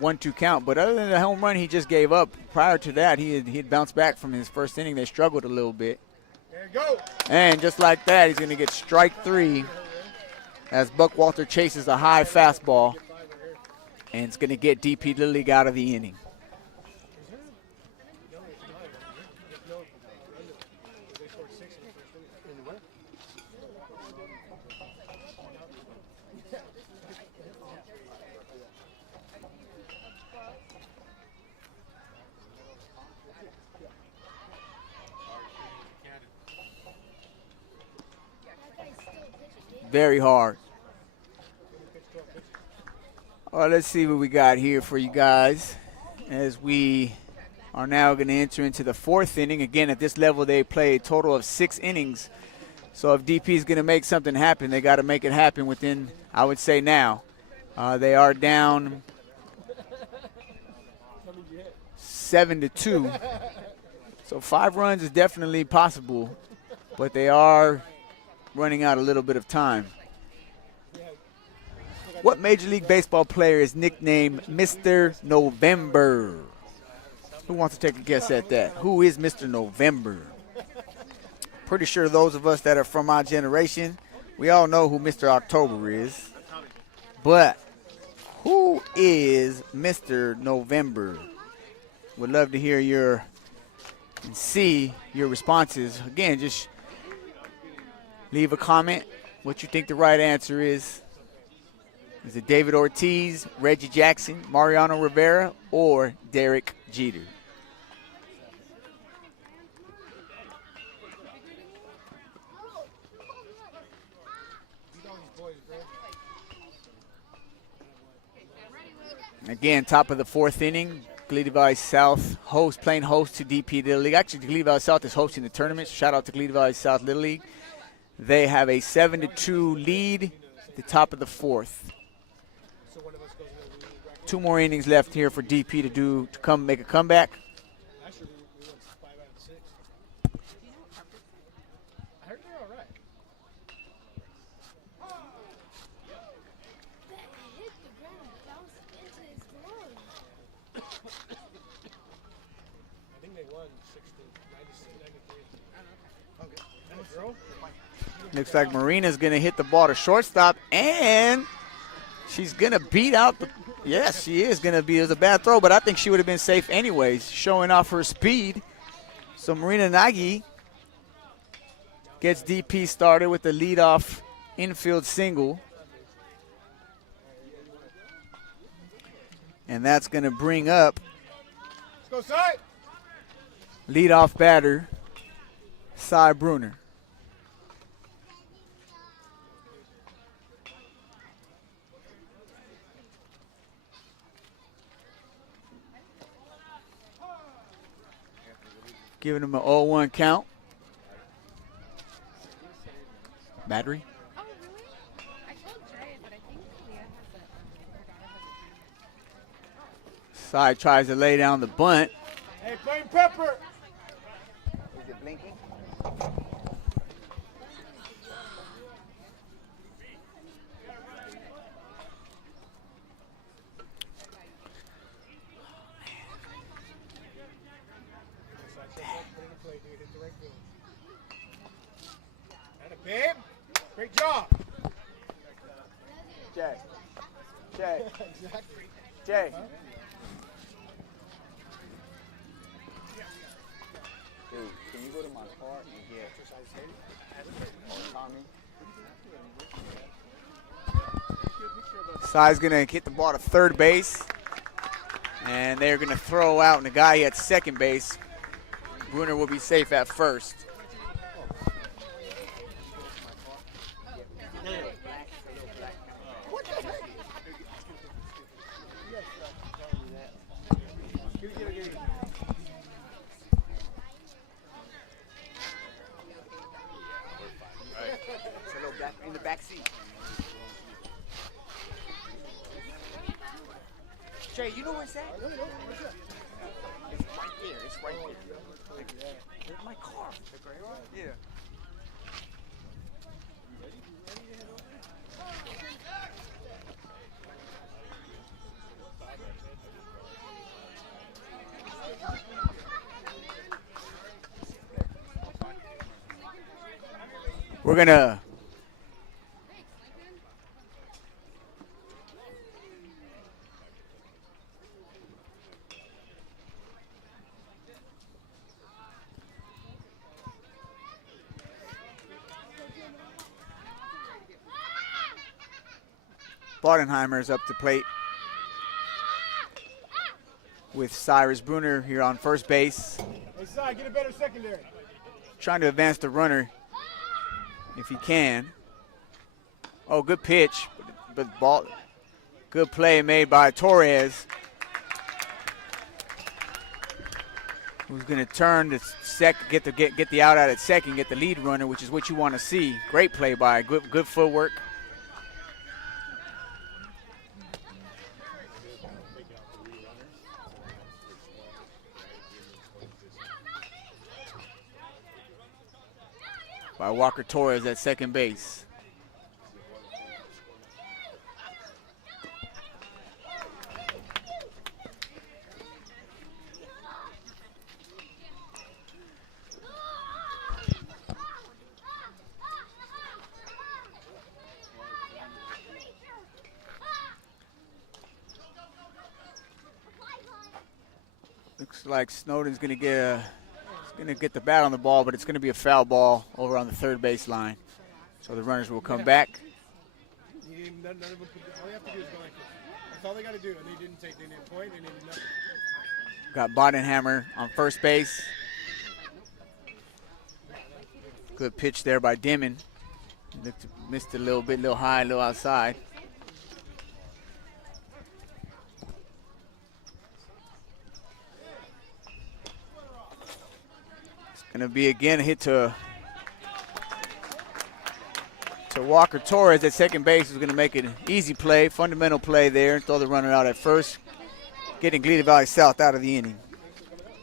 1-2 count, but other than the home run he just gave up, prior to that, he had bounced back from his first inning. They struggled a little bit. There you go. And just like that, he's going to get strike 3 as Buckwalter chases a high fastball, and it's going to get DP Little League out of the inning. Very hard. All right, let's see what we got here for you guys as we are now going to enter into the 4th inning. Again, at this level, they play a total of 6 innings. So if DP is going to make something happen, they got to make it happen within, I would say, now. They are down 7-2. So 5 runs is definitely possible, but they are running out a little bit of time. What Major League Baseball player is nicknamed Mr. November? Who wants to take a guess at that? Who is Mr. November? Pretty sure those of us that are from our generation, we all know who Mr. October is. But who is Mr. November? Would love to hear and see your responses. Again, just leave a comment what you think the right answer is. Is it David Ortiz, Reggie Jackson, Mariano Rivera, or Derek Jeter? Again, top of the 4th inning. Toledo Valley South playing host to DP Little League. Actually, Toledo Valley South is hosting the tournament. Shout out to Toledo Valley South Little League. They have a 7-2 lead at the top of the 4th. 2 more innings left here for DP to come make a comeback. Actually, we went 5 out of 6. I heard they're all right. Hit the ground, bounced into his throne. I think they won 96, 93. Okay. And a throw? Looks like Marina's going to hit the ball to shortstop, and she's going to beat out the. Yes, she is going to be. It was a bad throw, but I think she would have been safe anyways, showing off her speed. So Marina Nagy gets DP started with the leadoff infield single. And that's going to bring up Let's go, side. leadoff batter, Cy Bruner. Giving him an 0-1 count. Battery. Oh, really? I told Dre, but I think Leah has it. Cy tries to lay down the bunt. Hey, plain pepper. Is it blinking? Babe, great job. Jay. Jay. Exactly. Jay. Dude, can you go to my car and get Tommy? Sai's going to hit the ball to third base. And they're going to throw out, and the guy at second base, Bruner, will be safe at first. What the heck? It's a little back in the back seat. Jay, you know where it's at? It's right there. It's right there. My car. Yeah. We're gonna Bardenheimer's up to plate with Cyrus Bruner here on first base. Hey, Si, get a better secondary. Trying to advance the runner if he can. Oh, good pitch, but ball. Good play made by Torres, who's going to turn to get the out at second, get the lead runner, which is what you want to see. Great play by good footwork. By Walker Torres at second base. Looks like Snowden's going to get the bat on the ball, but it's going to be a foul ball over on the third base line. So the runners will come back. All you have to do is go like this. That's all they got to do. And they didn't point, they didn't nothing. Got Bodenhammer on first base. Good pitch there by Dimon. Missed a little bit, a little high, a little outside. Gonna be again a hit to Walker Torres at second base, who's gonna make an easy play, fundamental play there, and throw the runner out at first, getting Glida Valley South out of the inning.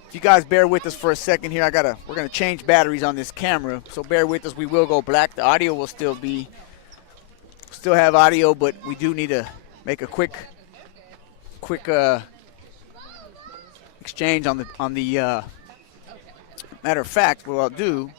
If you guys bear with us for a second here, we're gonna change batteries on this camera, so bear with us. We will go black. The audio will still have audio, but we do need to make a quick exchange on the. Matter of fact, what I'll do,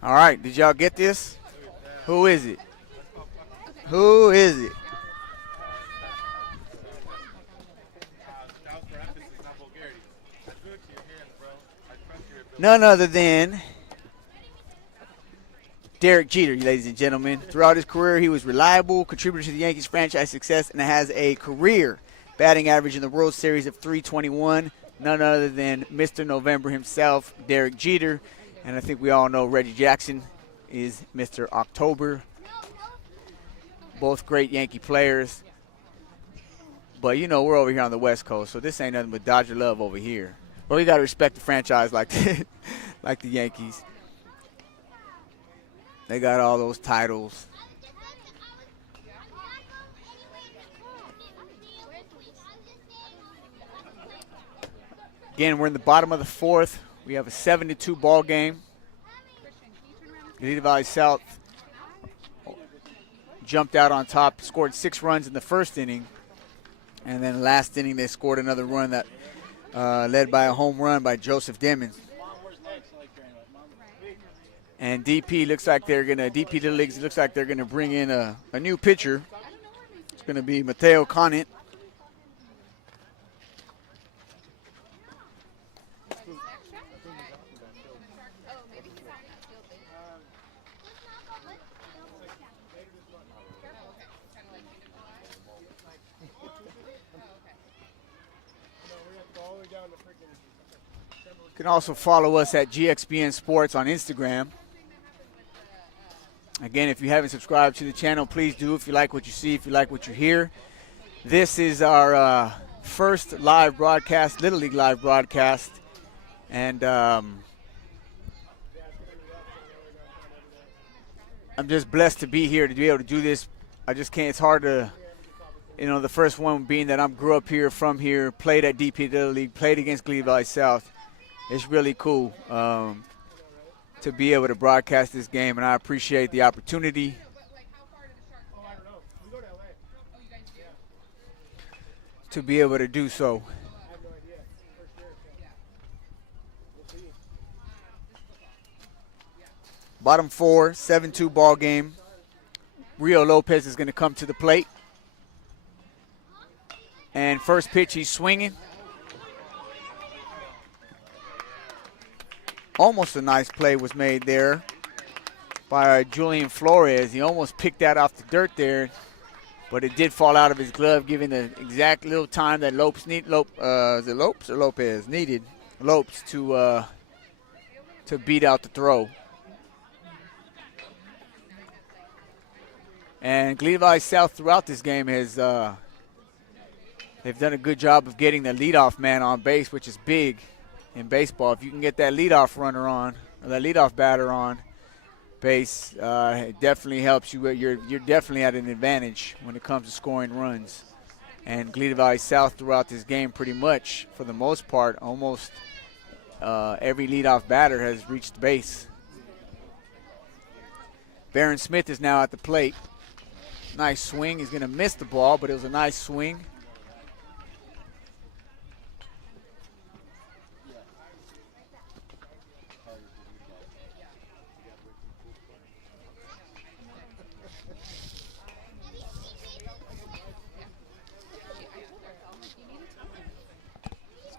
all right, did y'all get this? Who is it? Who is it? None other than Derek Jeter, ladies and gentlemen. Throughout his career, he was reliable, contributor to the Yankees franchise success, and has a career batting average in the World Series of .321. None other than Mr. November himself, Derek Jeter. And I think we all know Reggie Jackson is Mr. October. Both great Yankee players. But, you know, we're over here on the West Coast, so this ain't nothing but Dodger love over here. But we got to respect the franchise like like the Yankees. They got all those titles. Again, we're in the bottom of the fourth. We have a 7-2 ball game. Glida Valley South jumped out on top, scored 6 runs in the first inning. And then last inning they scored another run that led by a home run by Joseph Demons. And DP looks like they're gonna bring in a new pitcher. It's gonna be Mateo Conant. You can also follow us at GXBN Sports on Instagram. Again, if you haven't subscribed to the channel, please do. If you like what you see, if you like what you hear. This is our first live broadcast, Little League live broadcast. And I'm just blessed to be here to be able to do this. I just can't, it's hard to, the first one being that I grew up here, from here, played at DPLL League, played against Glebe Valley South. It's really cool to be able to broadcast this game, and I appreciate the opportunity. To be able to do so. Bottom 4, 7-2 ball game. Rio Lopez is going to come to the plate. And first pitch, he's swinging. Almost a nice play was made there by Julian Flores. He almost picked that off the dirt there, but it did fall out of his glove, giving the exact little time that Lopes needed Lopes to beat out the throw. And Glebe Valley South throughout this game has they've done a good job of getting the leadoff man on base, which is big in baseball. If you can get that leadoff runner on, or that leadoff batter on base, it definitely helps you. You're definitely at an advantage when it comes to scoring runs. And Glebe Valley South throughout this game, pretty much, for the most part, almost every leadoff batter has reached base. Barron Smith is now at the plate. Nice swing. He's going to miss the ball, but it was a nice swing.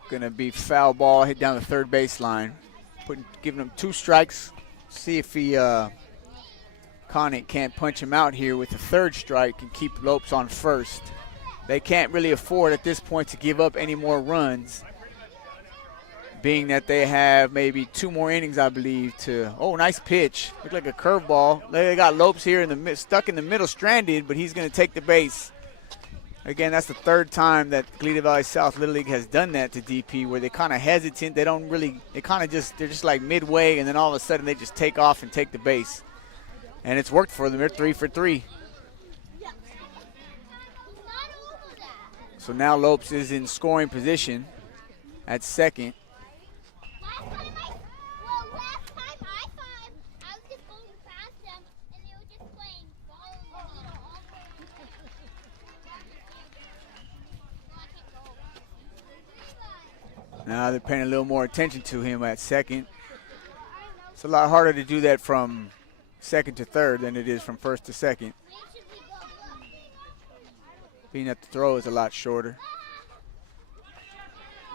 Going to be foul ball, hit down the third baseline. Giving him 2 strikes. See if he Conant can't punch him out here with the third strike and keep Lopes on first. They can't really afford at this point to give up any more runs, being that they have maybe 2 more innings, I believe, to. Oh, nice pitch. Looked like a curveball. They got Lopes here stuck in the middle, stranded, but he's going to take the base. Again, that's the third time that Glebe Valley South Little League has done that to DP, where they kind of hesitant. They don't really, they're just like midway, and then all of a sudden they just take off and take the base. And it's worked for them. They're 3 for 3. So now Lopes is in scoring position at second. Now they're paying a little more attention to him at second. It's a lot harder to do that from second to third than it is from first to second, being that the throw is a lot shorter.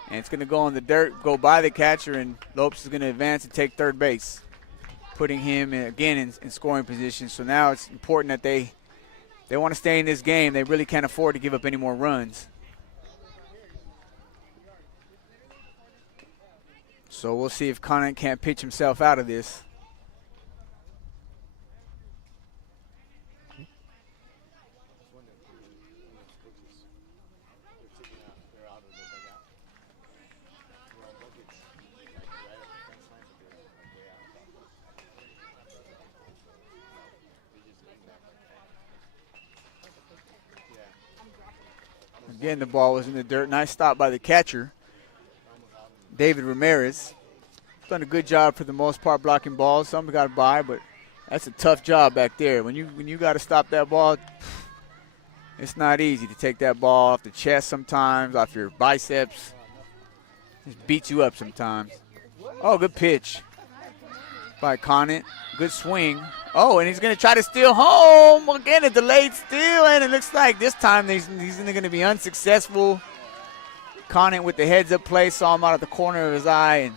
And it's going to go in the dirt, go by the catcher, and Lopes is going to advance and take third base, putting him again in scoring position. So now it's important that they want to stay in this game. They really can't afford to give up any more runs. So we'll see if Conant can't pitch himself out of this. Again, the ball was in the dirt. Nice stop by the catcher, David Ramirez. Done a good job for the most part blocking balls. Some got by, but That's a tough job back there. When you got to stop that ball, it's not easy to take that ball off the chest sometimes, off your biceps. Just beats you up sometimes. Oh, good pitch by Conant. Good swing. Oh, and he's going to try to steal home. Again, a delayed steal, and it looks like this time he's going to be unsuccessful. Conant with the heads-up play, saw him out of the corner of his eye,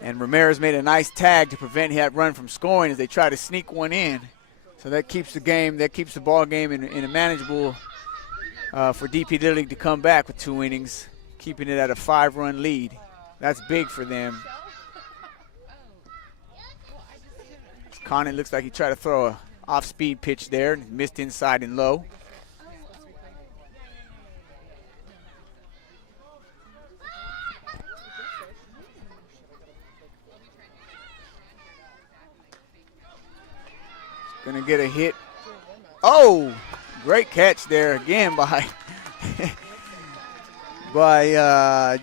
and Ramirez made a nice tag to prevent that run from scoring as they try to sneak one in. So that keeps the ball game in a manageable for DP Little League to come back with 2 innings, keeping it at a 5-run lead. That's big for them. Conant looks like he tried to throw a off-speed pitch there, missed inside and low. Gonna get a hit. Oh, great catch there again by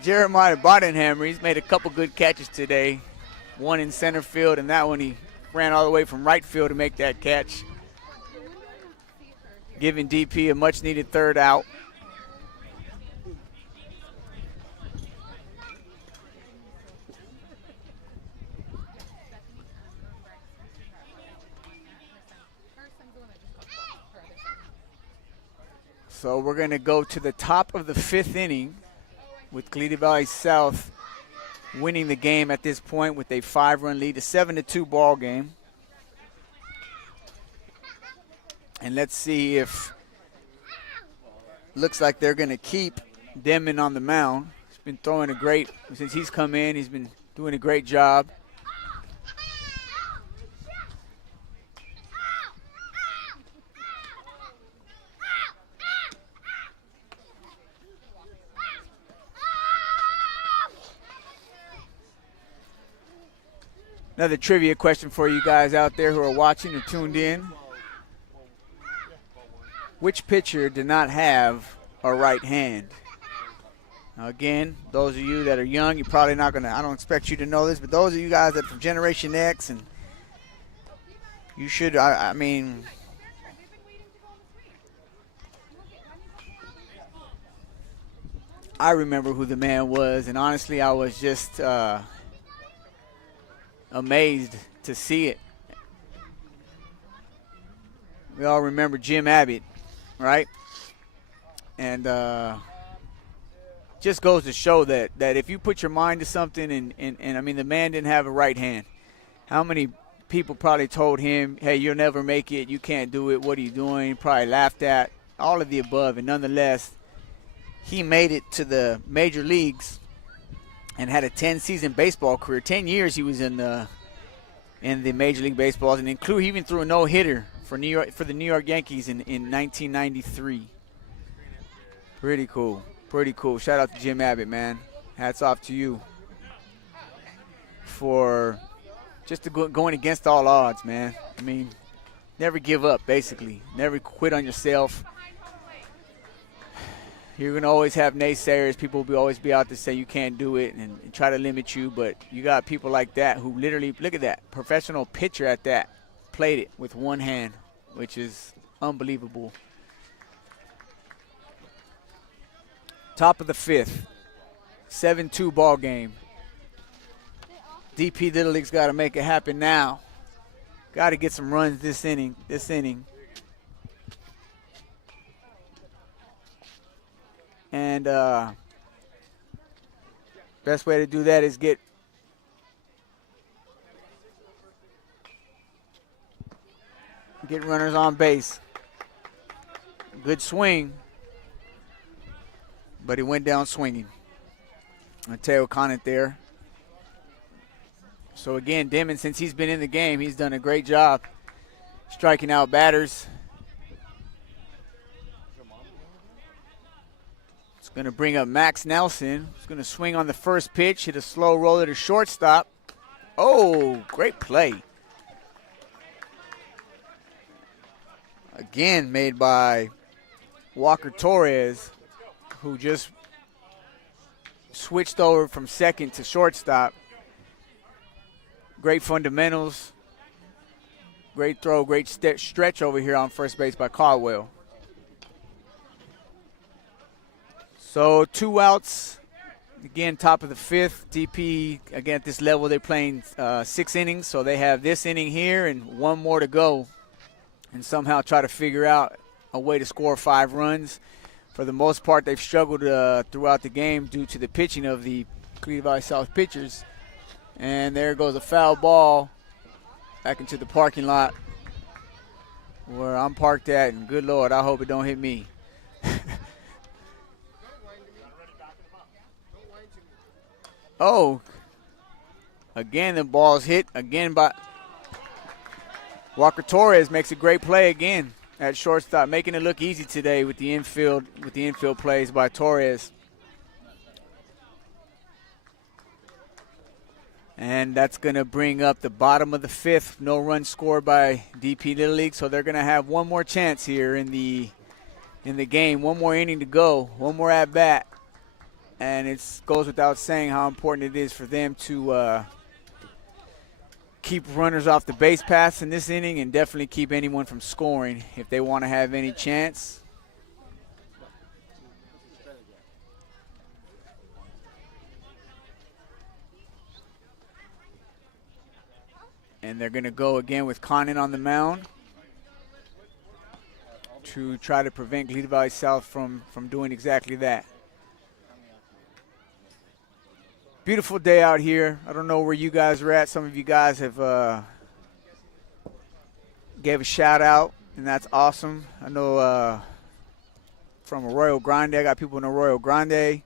Jeremiah Bodenhammer. He's made a couple good catches today. One in center field, and that one he ran all the way from right field to make that catch, giving DP a much-needed 3rd out. So we're going to go to the top of the 5th inning with Toledo Valley South winning the game at this point with a 5-run lead, a 7-2 ball game. And let's see if looks like they're going to keep Denman on the mound. He's been throwing since he's come in, he's been doing a great job. Another trivia question for you guys out there who are watching or tuned in. Which pitcher did not have a right hand? Now again, those of you that are young, you're probably not going to, I don't expect you to know this, but those of you guys that are from Generation X, and you should, I mean, I remember who the man was, and honestly, I was just amazed to see it. We all remember Jim Abbott, right? And just goes to show that if you put your mind to something, and I mean, the man didn't have a right hand. How many people probably told him, hey, you'll never make it, you can't do it, what are you doing? Probably laughed at, all of the above, and nonetheless, he made it to the major leagues and had a 10-season baseball career. 10 years he was in the Major League Baseball, and he even threw a no-hitter for the New York Yankees in 1993. Pretty cool. Pretty cool. Shout out to Jim Abbott, man. Hats off to you for just going against all odds, man. I mean, never give up, basically. Never quit on yourself. You're going to always have naysayers. People will always be out to say you can't do it and try to limit you. But you got people like that who literally, look at that, professional pitcher at that, played it with one hand, which is unbelievable. Top of the 5th, 7-2 ball game. DP Little League's got to make it happen now. Got to get some runs this inning. And best way to do that is get runners on base. Good swing, but he went down swinging. Mateo Conant there. So again, Denman, since he's been in the game, he's done a great job striking out batters. Going to bring up Max Nelson. He's going to swing on the first pitch, hit a slow roller to shortstop. Oh, great play. Again, made by Walker Torres, who just switched over from second to shortstop. Great fundamentals. Great throw, great stretch over here on first base by Caldwell. So 2 outs. Again, top of the 5th. DP, again, at this level, they're playing 6 innings. So they have this inning here and 1 more to go. And somehow try to figure out a way to score 5 runs. For the most part, they've struggled throughout the game due to the pitching of the Cleveland Valley South pitchers. And there goes a foul ball back into the parking lot where I'm parked at, and good Lord, I hope it don't hit me. Oh, again the ball's hit again by Walker Torres. Makes a great play again at shortstop, making it look easy today with the infield plays by Torres. And that's going to bring up the bottom of the 5th. No run scored by DP Little League, so they're going to have one more chance here in the game. One more inning to go, one more at bat, and it goes without saying how important it is for them to keep runners off the base paths in this inning, and definitely keep anyone from scoring if they want to have any chance. And they're going to go again with Conan on the mound to try to prevent Cleveland Valley South from doing exactly that. Beautiful day out here. I don't know where you guys are at. Some of you guys have gave a shout out, and that's awesome. I know from Arroyo Grande, I got people in Arroyo Grande. I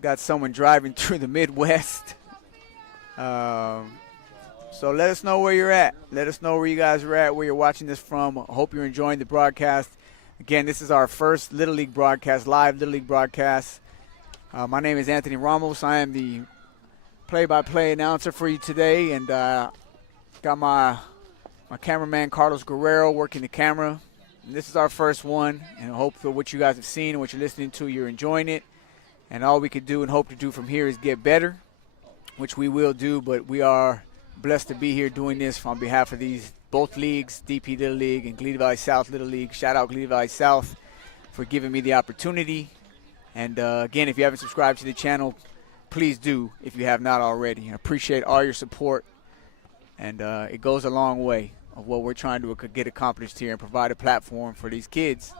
got someone driving through the Midwest. So let us know where you're at. Let us know where you guys are at, where you're watching this from. I hope you're enjoying the broadcast. Again, this is our first Little League broadcast, live Little League broadcast. My name is Anthony Ramos. I am the play-by-play announcer for you today, and got my cameraman Carlos Guerrero working the camera. And this is our first one, and I hope for what you guys have seen and what you're listening to, you're enjoying it. And all we could do and hope to do from here is get better, which we will do, but we are blessed to be here doing this on behalf of these both leagues, DP Little League and Cleveland Valley South Little League. Shout out Cleveland Valley South for giving me the opportunity. And again, if you haven't subscribed to the channel, please do if you have not already. I appreciate all your support, and it goes a long way of what we're trying to get accomplished here and provide a platform for these kids,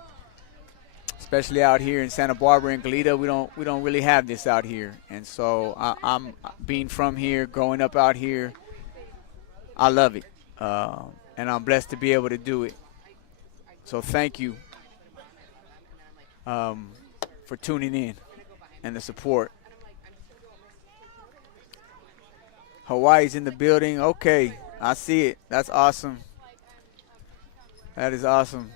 especially out here in Santa Barbara and Goleta. We don't really have this out here, and so I'm being from here, growing up out here, I love it, and I'm blessed to be able to do it. So thank you for tuning in and the support. Hawaii's in the building. Okay, I see it. That's awesome. That is awesome.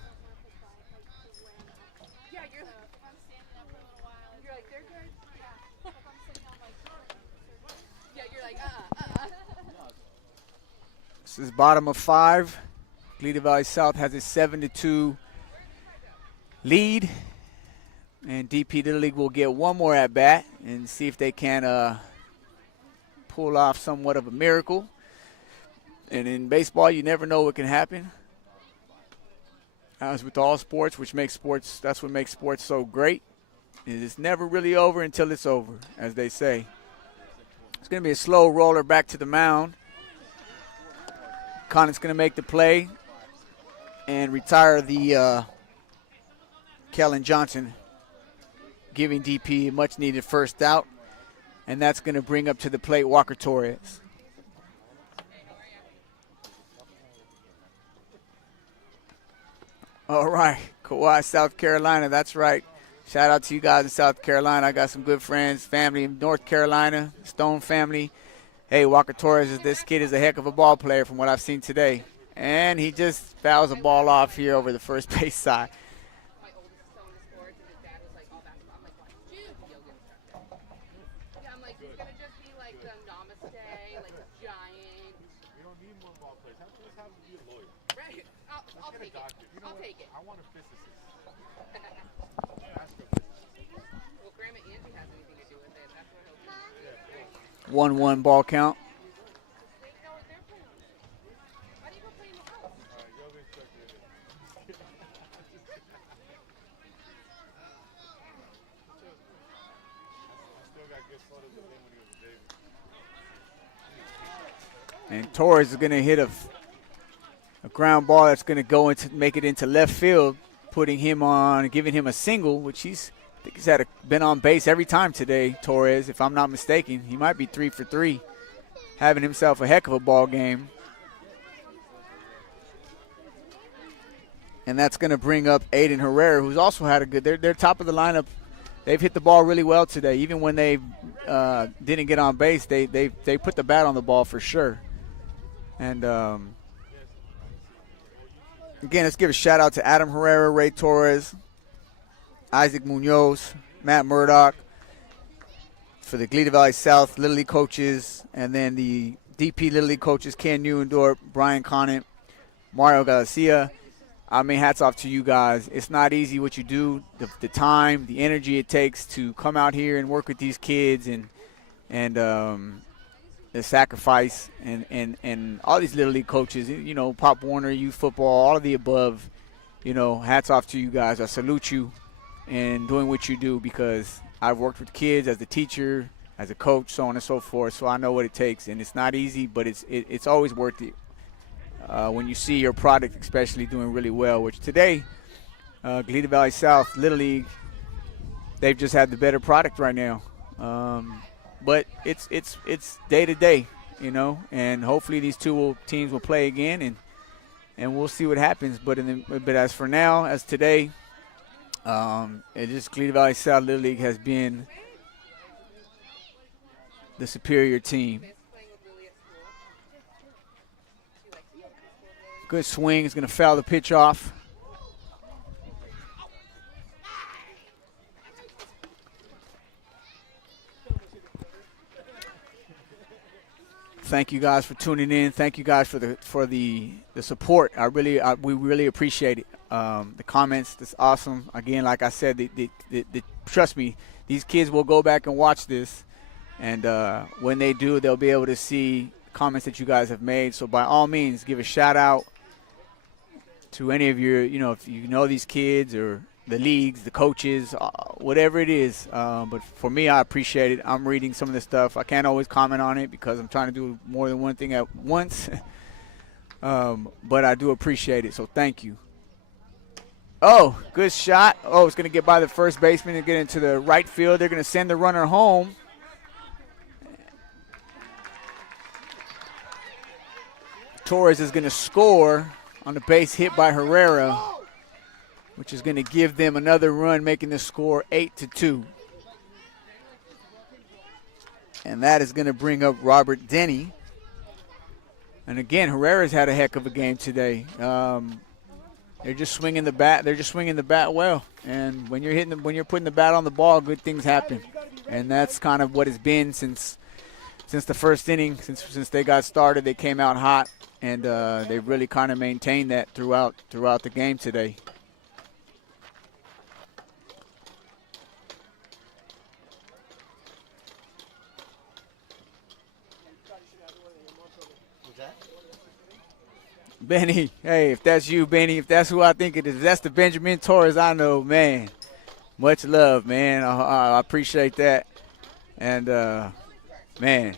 This is bottom of 5. Cleveland Valley South has a 7-2 lead. And DP Little League will get one more at bat and see if they can pull off somewhat of a miracle. And in baseball, you never know what can happen. As with all sports, that's what makes sports so great. It's never really over until it's over, as they say. It's going to be a slow roller back to the mound. Conant's going to make the play and retire the Kellen Johnson, giving DP a much-needed first out. And that's going to bring up to the plate Walker Torres. All right, Kauai, South Carolina, that's right. Shout out to you guys in South Carolina. I got some good friends, family in North Carolina, Stone family. Hey, Walker Torres, this kid is a heck of a ball player from what I've seen today. And he just fouls a ball off here over the first base side. I'll take it. I want a physicist. 1-1 ball count. And Torres is going to hit a ground ball that's going to go into make it into left field, putting him on, giving him a single, which I think he's been on base every time today, Torres, if I'm not mistaken. He might be 3 for 3, having himself a heck of a ball game. And that's going to bring up Aiden Herrera, who's also had a good, they're top of the lineup. They've hit the ball really well today. Even when they didn't get on base, they put the bat on the ball for sure. And again, let's give a shout out to Adam Herrera, Ray Torres, Isaac Munoz, Matt Murdoch for the Glida Valley South Little League coaches, and then the DP Little League coaches, Ken Newendorf, Brian Conant, Mario Garcia. I mean, hats off to you guys. It's not easy what you do, the time, the energy it takes to come out here and work with these kids, and the sacrifice, and all these Little League coaches, Pop Warner, youth football, all of the above. Hats off to you guys. I salute you in doing what you do, because I've worked with kids as a teacher, as a coach, so on and so forth, so I know what it takes. And it's not easy, but it's always worth it. When you see your product especially doing really well, which today, Glida Valley South Little League, they've just had the better product right now. But it's day to day, and hopefully these two teams will play again, and we'll see what happens. But as for now, as today, Glida Valley South Little League has been the superior team. Good swing. Is going to foul the pitch off. Thank you guys for tuning in. Thank you guys for the support. We really appreciate it. The comments, that's awesome. Again, like I said, trust me, these kids will go back and watch this, and when they do, they'll be able to see comments that you guys have made. So by all means, give a shout out to any of your, if you know these kids or the leagues, the coaches, whatever it is. But for me, I appreciate it. I'm reading some of this stuff. I can't always comment on it because I'm trying to do more than one thing at once. But I do appreciate it, so thank you. Oh, good shot. Oh, it's going to get by the first baseman and get into the right field. They're going to send the runner home. Torres is going to score on the base hit by Herrera, which is going to give them another run, making the score 8-2. And that is going to bring up Robert Denny. And again, Herrera's had a heck of a game today. They're just swinging the bat. They're just swinging the bat well. And when you're putting the bat on the ball, good things happen. And that's kind of what it's been since the first inning. Since they got started, they came out hot, and they really kind of maintained that throughout the game today. Benny, hey, if that's you, Benny, if that's who I think it is, if that's the Benjamin Torres I know, man, much love, man. I appreciate that. And, man,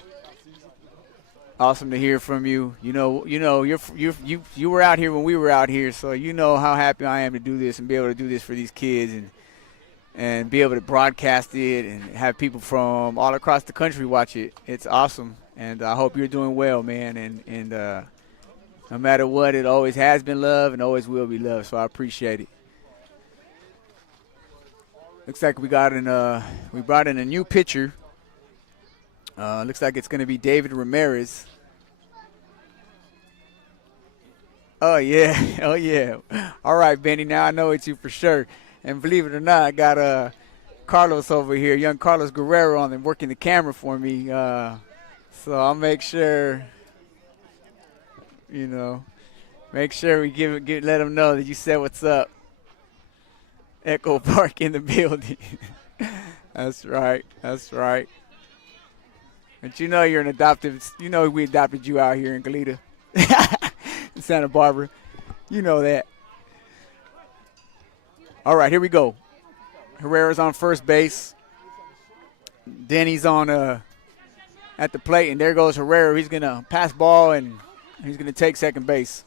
awesome to hear from you. You were out here when we were out here, so you know how happy I am to do this and be able to do this for these kids and be able to broadcast it and have people from all across the country watch it. It's awesome, and I hope you're doing well, man, and no matter what, it always has been love and always will be love, so I appreciate it. Looks like we brought in a new pitcher. Looks like it's going to be David Ramirez. Oh, yeah. Oh, yeah. All right, Benny, now I know it's you for sure. And believe it or not, I got Carlos over here, young Carlos Guerrero, on and working the camera for me. So I'll make sure, make sure we let them know that you said what's up. Echo Park in the building. That's right. That's right. But you're an adoptive. We adopted you out here in Goleta, in Santa Barbara. You know that. All right, here we go. Herrera's on first base. Denny's on at the plate, and there goes Herrera. He's going to pass ball, and he's going to take second base.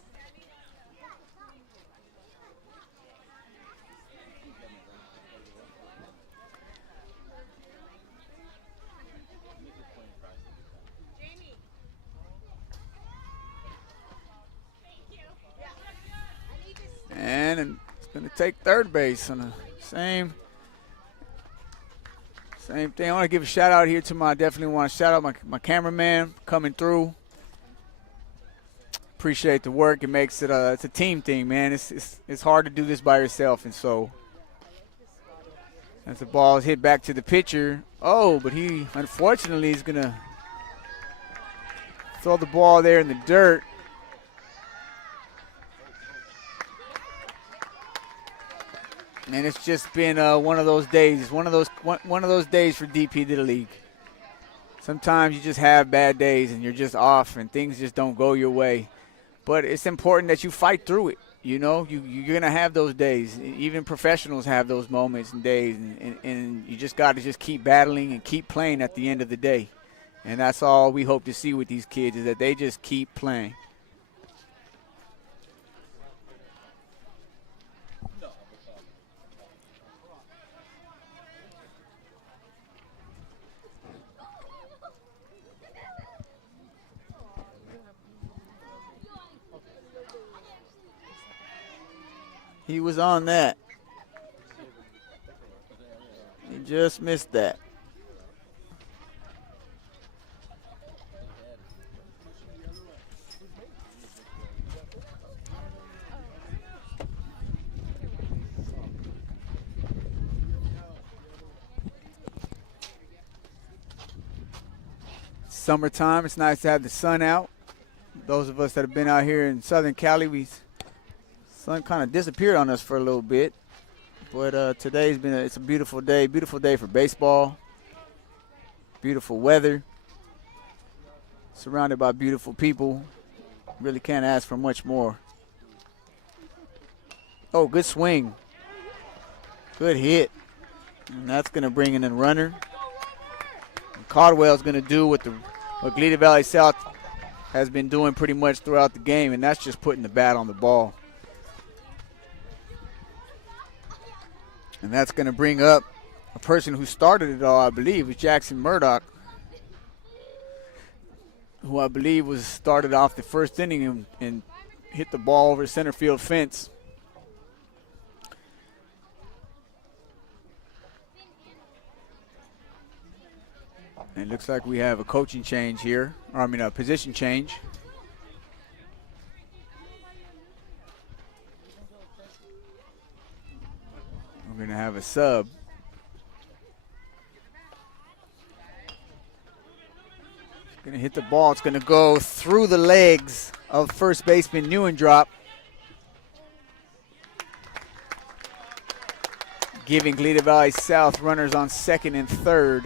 And it's going to take third base on the same thing. I want to give a shout out here to definitely want to shout out my cameraman coming through. Appreciate the work. It makes it it's a team thing, man. It's hard to do this by yourself, and so as the ball is hit back to the pitcher, but he unfortunately is going to throw the ball there in the dirt. And it's just been one of those days. One of those days for DP to the league. Sometimes you just have bad days and you're just off and things just don't go your way. But it's important that you fight through it. You know, you're gonna have those days. Even professionals have those moments and days, and you just got to just keep battling and keep playing at the end of the day. And that's all we hope to see with these kids, is that they just keep playing. He was on that. He just missed that. Summertime, it's nice to have the sun out. Those of us that have been out here in Southern Cali, sun kind of disappeared on us for a little bit, but today's it's a beautiful day for baseball. Beautiful weather, surrounded by beautiful people. Really can't ask for much more. Oh, good swing, good hit, and that's going to bring in a runner. And Caldwell's going to do what Glida Valley South has been doing pretty much throughout the game, and that's just putting the bat on the ball. And that's going to bring up a person who started it all, I believe, was Jackson Murdoch, who I believe was started off the first inning and hit the ball over the center field fence. And it looks like we have a coaching change here, a position change. We're going to have a sub. Going to hit the ball. It's going to go through the legs of first baseman Neuendrop, giving Glida Valley South runners on second and third.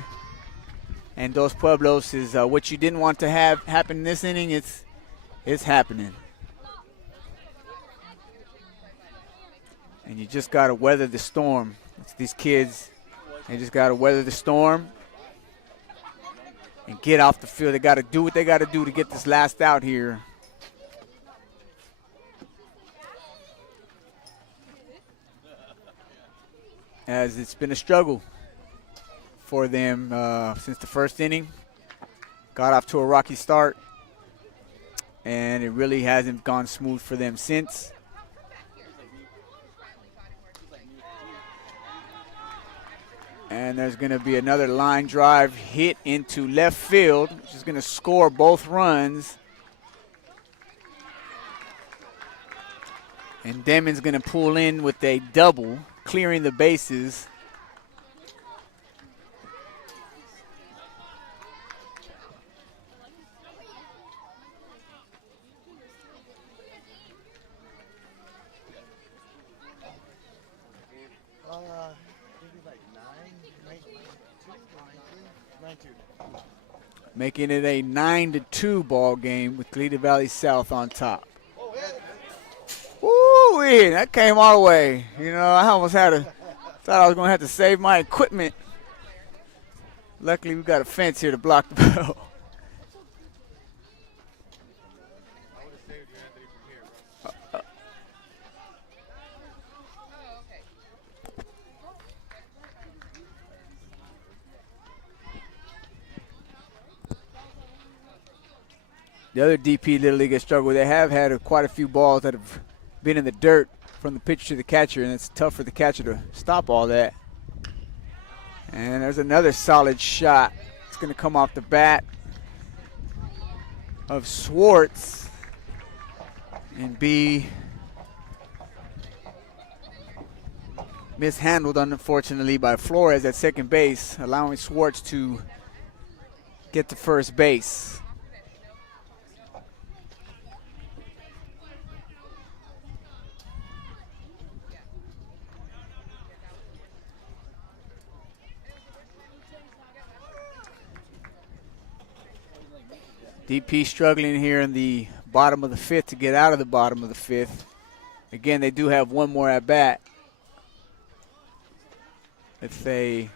And Dos Pueblos is what you didn't want to have happen in this inning. It's happening. And you just got to weather the storm. It's these kids, they just got to weather the storm and get off the field. They got to do what they got to do to get this last out here. As it's been a struggle for them since the first inning. Got off to a rocky start, and it really hasn't gone smooth for them since. And there's going to be another line drive hit into left field, which is going to score both runs. And Demon's going to pull in with a double, clearing the bases. Making it a 9-2 ball game with Glida Valley South on top. Woo! Ooh-wee, that came our way. You know, I almost thought I was going to have to save my equipment. Luckily, we got a fence here to block the ball. The other DP Little League has struggled. They have had quite a few balls that have been in the dirt from the pitcher to the catcher, and it's tough for the catcher to stop all that. And there's another solid shot. It's going to come off the bat of Swartz and be mishandled, unfortunately, by Flores at second base, allowing Swartz to get to first base. DP struggling here in the bottom of the fifth to get out of the bottom of the fifth. Again, they do have one more at bat. But they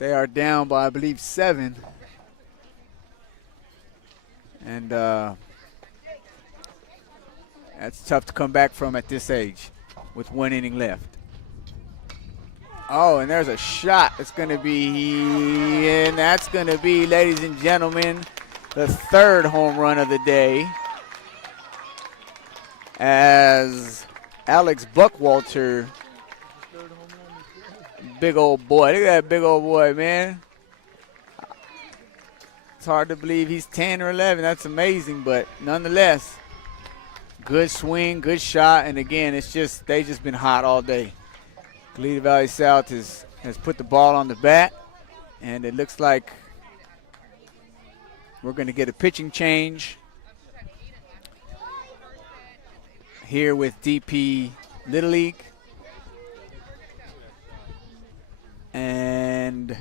are down by, I believe, 7. And that's tough to come back from at this age with 1 inning left. Oh, and there's a shot. It's going to be, and that's going to be, ladies and gentlemen, the 3rd home run of the day, as Alex Buckwalter, big old boy. Look at that big old boy, man. It's hard to believe he's 10 or 11. That's amazing, but nonetheless, good swing, good shot, and again, they just been hot all day. Goleta Valley South has put the ball on the bat, and it looks like we're going to get a pitching change here with DP Little League. And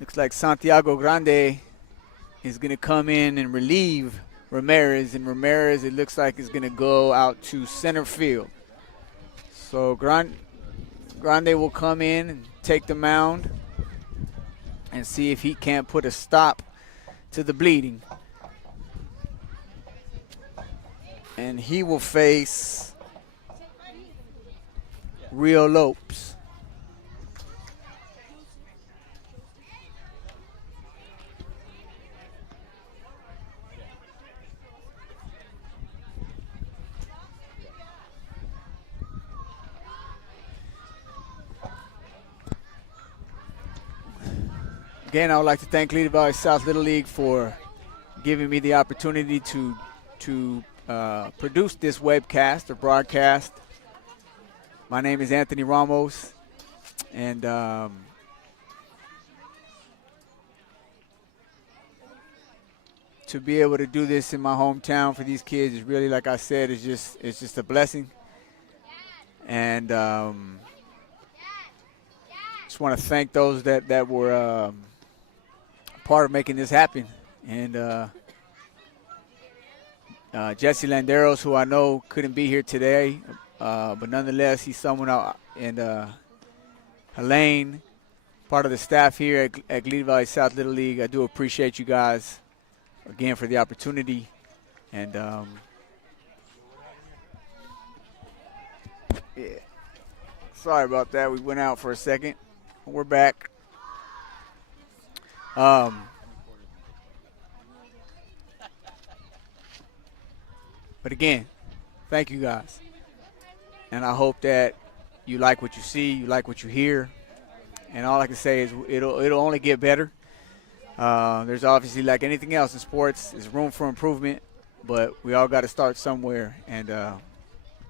looks like Santiago Grande is going to come in and relieve Ramirez, and Ramirez, it looks like, is going to go out to center field. So Grande will come in and take the mound and see if he can't put a stop to the bleeding. And he will face Rio Lopes. Again, I would like to thank Goleta Valley South Little League for giving me the opportunity to produce this webcast or broadcast. My name is Anthony Ramos, and to be able to do this in my hometown for these kids is really, like I said, it's just a blessing. And just want to thank those that were part of making this happen. And Jesse Landeros, who I know couldn't be here today, but nonetheless, he's someone out. And Helene, part of the staff here at Goleta Valley South Little League. I do appreciate you guys again for the opportunity. And yeah, sorry about that. We went out for a second. We're back. But again, thank you guys. And I hope that you like what you see, you like what you hear. And all I can say is it'll only get better. There's obviously, like anything else in sports, there's room for improvement, but we all got to start somewhere. And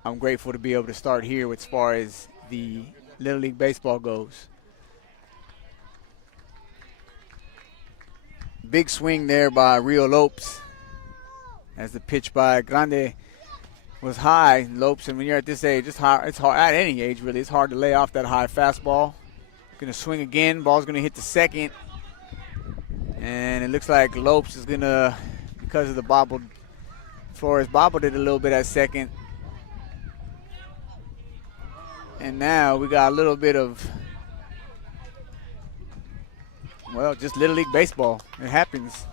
I'm grateful to be able to start here as far as the Little League Baseball goes. Big swing there by Rio Lopes as the pitch by Grande was high. Lopes, and when you're at this age, it's hard at any age really. It's hard to lay off that high fastball. Going to swing again. Ball's going to hit the second. And it looks like Lopes is going to, because of the bobbled Flores bobbled it a little bit at second. And now we got a little bit of, well, just Little League baseball. It happens.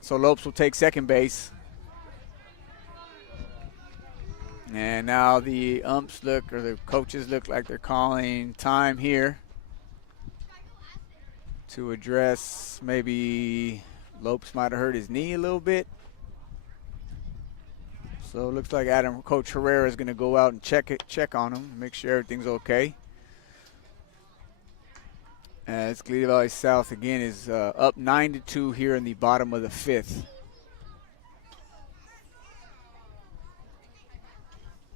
So Lopes will take second base. And now the umps look, or the coaches look like they're calling time here to address maybe Lopes might have hurt his knee a little bit. So it looks like Coach Herrera is going to go out and check on him, make sure everything's okay. As Glida Valley South again is up 9-2 here in the bottom of the fifth.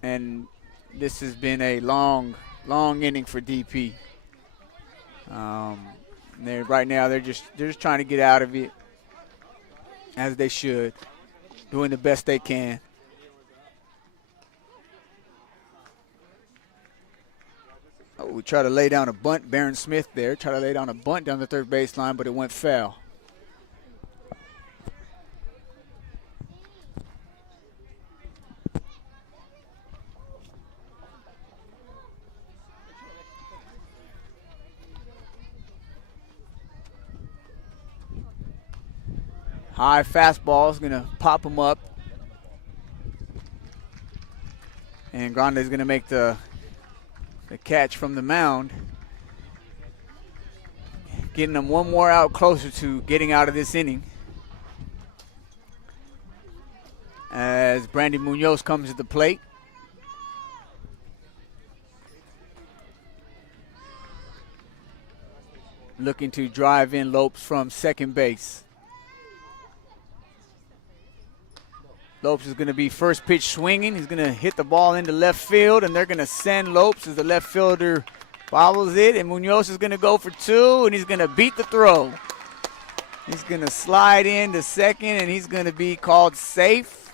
And this has been a long inning for DP. Right now they're just trying to get out of it, as they should, doing the best they can. Oh, we try to lay down a bunt. Barron Smith there tried to lay down a bunt down the third baseline, but it went foul. High fastball is going to pop him up. And Grande is going to make the catch from the mound. Getting them one more out closer to getting out of this inning. As Brandy Munoz comes to the plate. Looking to drive in Lopes from second base. Lopes is going to be first pitch swinging. He's going to hit the ball into left field, and they're going to send Lopes as the left fielder bobbles it, and Munoz is going to go for two, and he's going to beat the throw. He's going to slide into second, and he's going to be called safe.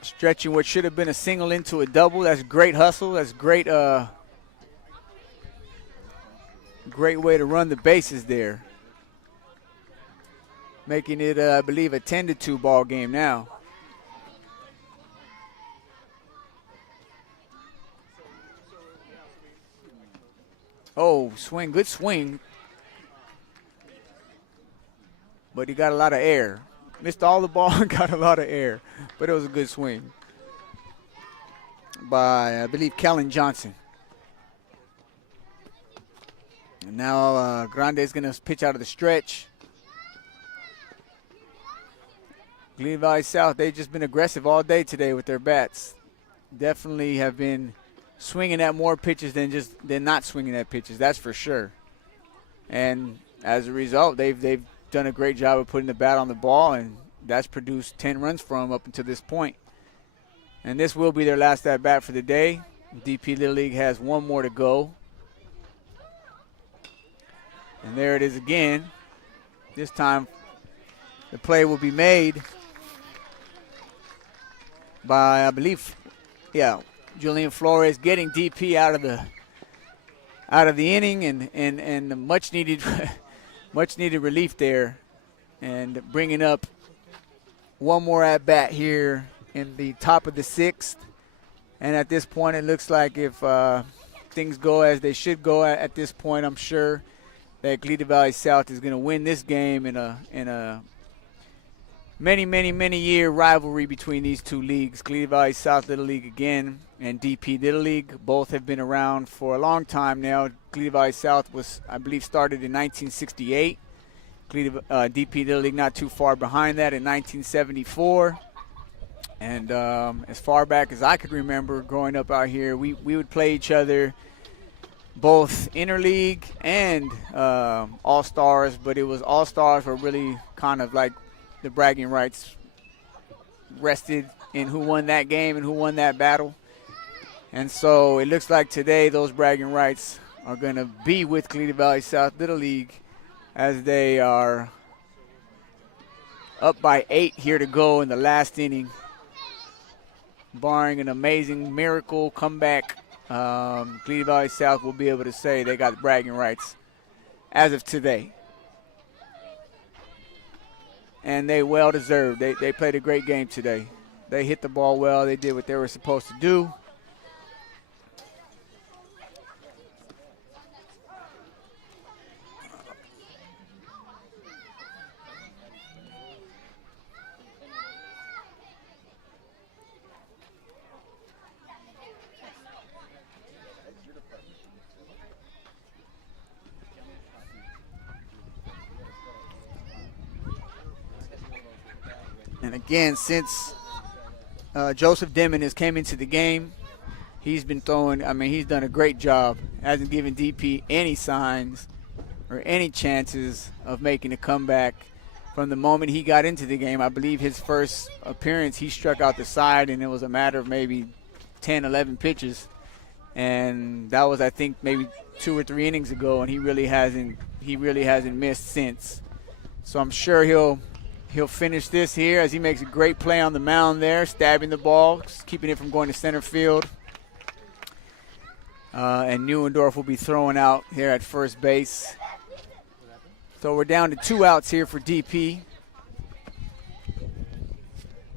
Stretching what should have been a single into a double. That's great hustle. That's great, great way to run the bases there. Making it, I believe, a 10-2 ball game now. Oh, swing, good swing. But he got a lot of air. Missed all the ball and got a lot of air. But it was a good swing by, I believe, Kellen Johnson. And now Grande is going to pitch out of the stretch. Glida Valley South, they've just been aggressive all day today with their bats. Definitely have been swinging at more pitches than not swinging at pitches, that's for sure. And as a result, they've done a great job of putting the bat on the ball, and that's produced 10 runs for them up until this point. And this will be their last at bat for the day. DP Little League has one more to go. And there it is again. This time the play will be made by, I believe, Julian Flores getting DP out of the inning, and much needed relief there, and bringing up one more at bat here in the top of the sixth. And at this point, it looks like if things go as they should go at this point, I'm sure that Glida Valley South is going to win this game in a many year rivalry between these two leagues. Glida Valley South Little League again and DP Little League. Both have been around for a long time now. Glida Valley South was, I believe, started in 1968. DP Little League not too far behind that in 1974. And as far back as I could remember growing up out here, we would play each other both interleague and all-stars, but it was all-stars were really kind of like the bragging rights rested in who won that game and who won that battle. And so it looks like today those bragging rights are going to be with Glida Valley South Little League as they are up by 8 here to go in the last inning. Barring an amazing miracle comeback, Glida Valley South will be able to say they got bragging rights as of today. And they well deserved. They played a great game today. They hit the ball well. They did what they were supposed to do. And again, since Joseph Demon has came into the game, he's been throwing, he's done a great job. Hasn't given DP any signs or any chances of making a comeback. From the moment he got into the game, I believe his first appearance, he struck out the side, and it was a matter of maybe 10, 11 pitches. And that was, I think, maybe 2 or 3 innings ago, and he really hasn't missed since. So I'm sure he'll finish this here as he makes a great play on the mound there, stabbing the ball, keeping it from going to center field. And Neuendorf will be throwing out here at first base. So we're down to 2 outs here for DP.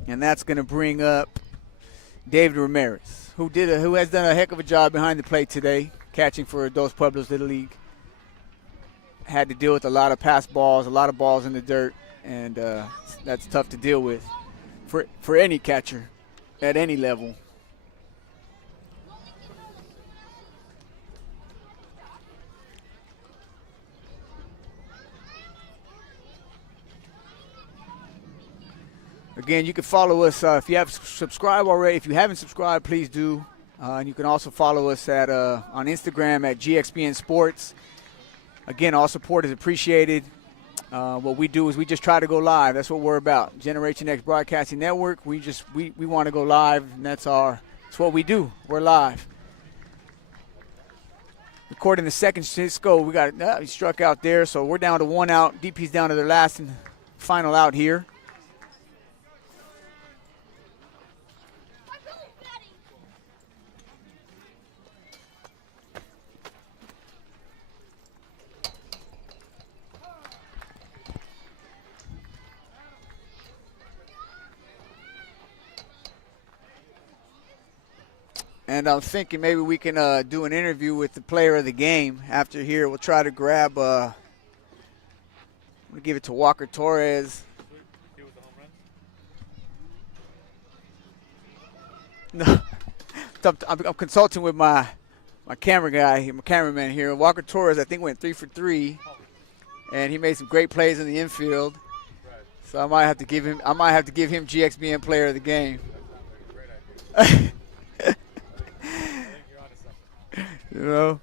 And that's going to bring up David Ramirez, who has done a heck of a job behind the plate today, catching for Dos Pueblos Little League. Had to deal with a lot of pass balls, a lot of balls in the dirt. And that's tough to deal with for any catcher at any level. Again, you can follow us if you have subscribed already. If you haven't subscribed, please do. And you can also follow us on Instagram at GXBN Sports. Again, all support is appreciated. What we do is we just try to go live. That's what we're about. Generation X Broadcasting Network. We want to go live, and that's what we do. We're live. Recording the second Cisco. We got he struck out there, so we're down to 1 out. DP's down to their last and final out here. And I'm thinking maybe we can do an interview with the player of the game after here. We'll try to grab, I'm going to give it to Walker Torres. No, I'm consulting with my camera guy, my cameraman here. Walker Torres, I think, went 3 for 3, and he made some great plays in the infield. So I might have to give him GXBN player of the game. You know?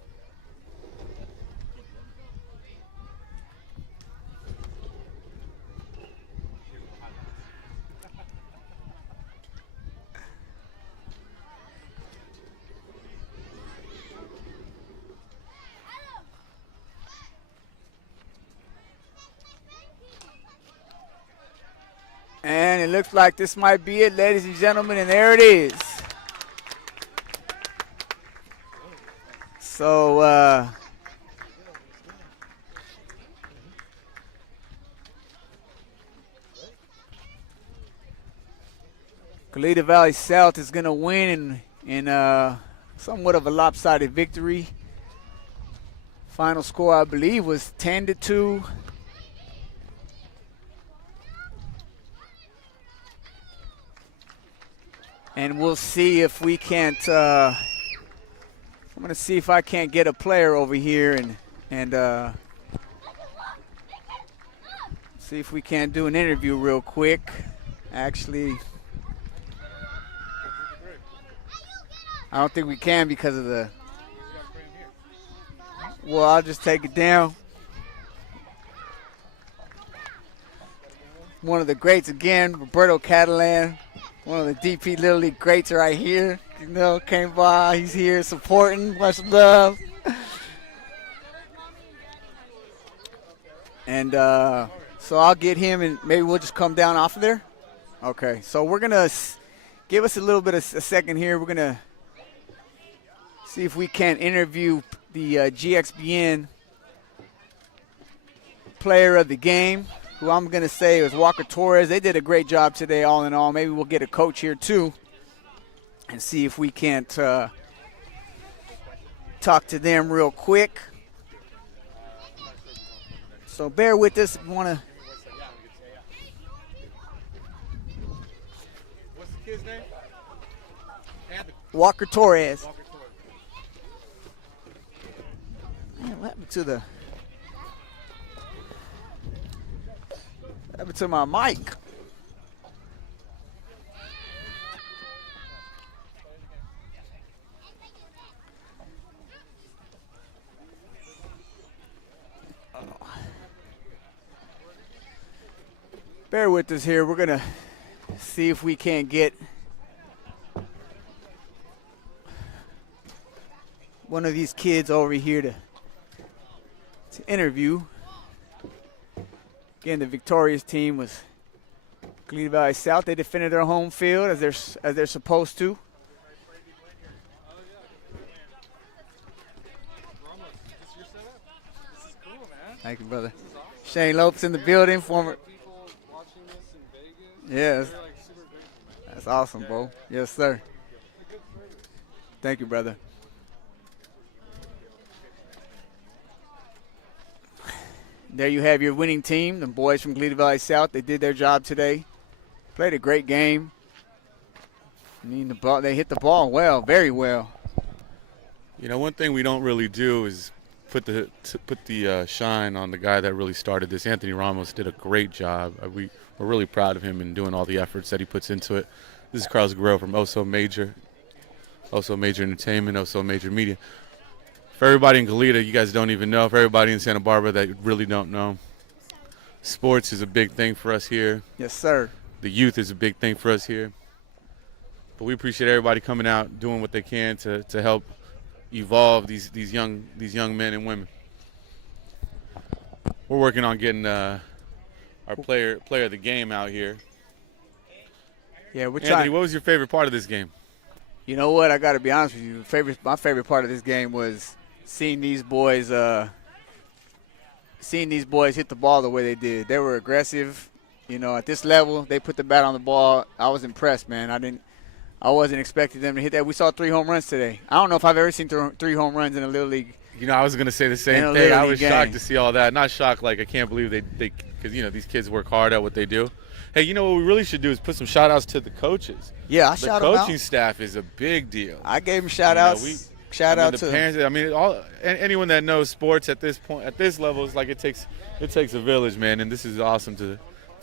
And it looks like this might be it, ladies and gentlemen, and there it is. So, Goleta Valley South is going to win in somewhat of a lopsided victory. Final score, I believe, was 10-2. And we'll see if we can't I'm going to see if I can't get a player over here and see if we can't do an interview real quick. Actually, I don't think we can because of the. Well, I'll just take it down. One of the greats again, Roberto Catalan. One of the DP Little League greats right here. You know, came by. He's here supporting. Much love. And so I'll get him, and maybe we'll just come down off of there. Okay. So we're going to give us a little bit of a second here. We're going to see if we can interview the GXBN player of the game, who I'm going to say is Walker Torres. They did a great job today, all in all. Maybe we'll get a coach here, too, and see if we can't talk to them real quick. So bear with us if you want to. What's the kid's name? Walker Torres. Man, what happened to my mic? Bear with us here. We're going to see if we can't get one of these kids over here to interview. Again, the victorious team was Glee Valley South. They defended their home field as they're supposed to. Thank you, brother. Shane Lopes in the building, former. Yes. That's awesome, bro. Yes, sir. Thank you, brother. There you have your winning team, the boys from Glee Valley South. They did their job today. Played a great game. They hit the ball well, very well. You know, one thing we don't really do is put the shine on the guy that really started this. Anthony Ramos did a great job. We're really proud of him and doing all the efforts that he puts into it. This is Carlos Guerrero from Oso Major Entertainment, Oso Major Media. For everybody in Goleta, you guys don't even know. For everybody in Santa Barbara that really don't know, sports is a big thing for us here. Yes, sir. The youth is a big thing for us here. But we appreciate everybody coming out, doing what they can to help evolve these young men and women. We're working on getting our player of the game out here. Yeah, we're Anthony, trying. what was your favorite part of this game? You know what? I got to be honest with you. My favorite part of this game was seeing these boys hit the ball the way they did. They were aggressive. You know, at this level, they put the bat on the ball. I was impressed, man. I wasn't expecting them to hit that. We sasaw 3 home runs today. I don't know if I've ever seen 3 home runs in a Little League. You know, I was going to say the same thing. I was shocked to see all that. Not shocked, like I can't believe they because, you know, these kids work hard at what they do. Hey, you know what we really should do is put some shout-outs to the coaches. Yeah, I shout them out. The coaching staff is a big deal. I gave them shout-outs. Shout-out to the parents. I mean, anyone that knows sports at this point, at this level, it's like it takes a village, man, and this is awesome to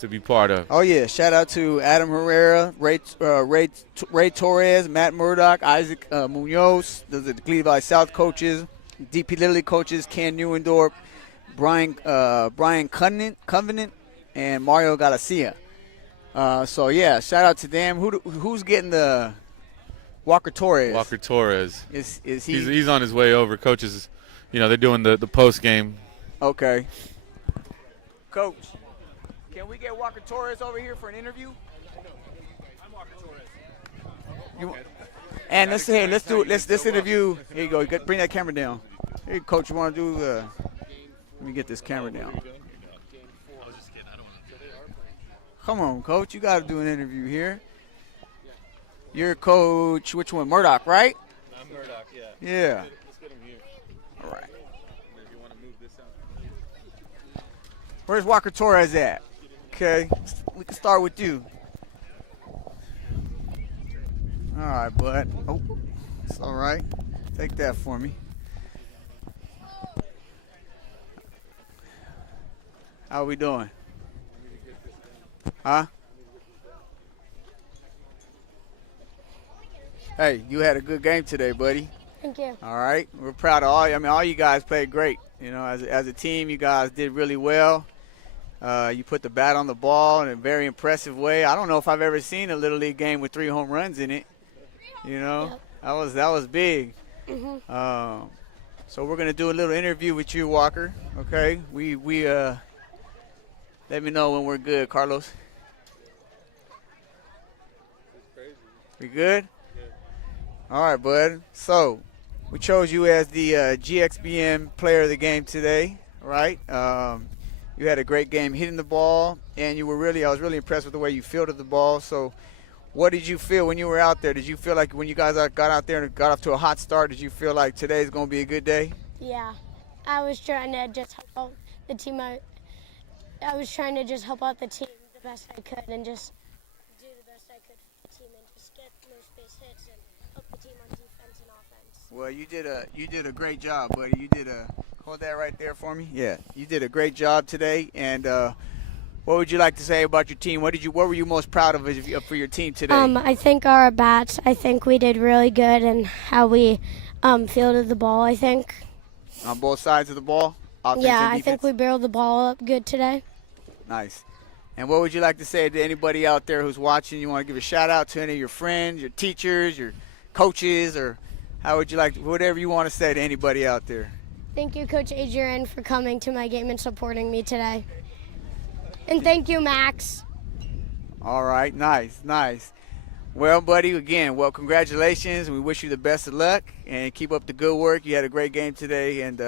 be part of. Oh, yeah. Shout-out to Adam Herrera, Ray Torres, Matt Murdoch, Isaac Munoz. Those are the Glee Valley South coaches. DPLL coaches, Ken Newendorf, Brian Covenant, and Mario Galicia. So, yeah, shout-out to them. Who's getting the Walker Torres? Walker Torres. Is he? He's on his way over. Coaches, you know, they're doing the post-game. Okay. Coach, can we get Walker Torres over here for an interview? I'm Walker Torres. And let's interview. Here you go. Bring that camera down. Hey, Coach, you want to do? Let me get this camera down. Come on, Coach. You got to do an interview here. You're Coach. Which one? Murdoch, right? I'm Murdoch. Yeah. Yeah. Let's get him here. All right. If you want to move this out. Where's Walker Torres at? Okay. We can start with you. All right, bud. Oh, it's all right. Take that for me. How we doing? Huh? Hey, you had a good game today, buddy. Thank you. All right. We're proud of all you. I mean, all you guys played great. You know, as a team, you guys did really well. You put the bat on the ball in a very impressive way. I don't know if I've ever seen a Little League game with 3 home runs in it. You know, Yep. that was big. Mm-hmm. So we're gonna do a little interview with you, Walker. Okay? We let me know when we're good, Carlos. We good? All right, bud. So we chose you as the GXBM player of the game today, right? You had a great game hitting the ball, and I was really impressed with the way you fielded the ball. So what did you feel when you were out there? Did you feel like when you guys got out there and got off to a hot start, did you feel like today's going to be a good day? Yeah. I was trying to just help out the team. I was trying to just help out the team the best I could and just do the best I could for the team and just get most base hits and help the team on defense and offense. Well, you did a great job, buddy. Hold that right there for me. Yeah, you did a great job today. And what would you like to say about your team? What were you most proud of for your team today? I think our bats. I think we did really good and how we fielded the ball. I think. On both sides of the ball? Offense Yeah, and I think we barreled the ball up good today. Nice. And what would you like to say to anybody out there who's watching? You want to give a shout out to any of your friends, your teachers, your coaches, or how would you like whatever you want to say to anybody out there? Thank you, Coach Adrian, for coming to my game and supporting me today. And thank you, Max. All right, nice. Well, buddy, again, congratulations. We wish you the best of luck and keep up the good work. You had a great game today, and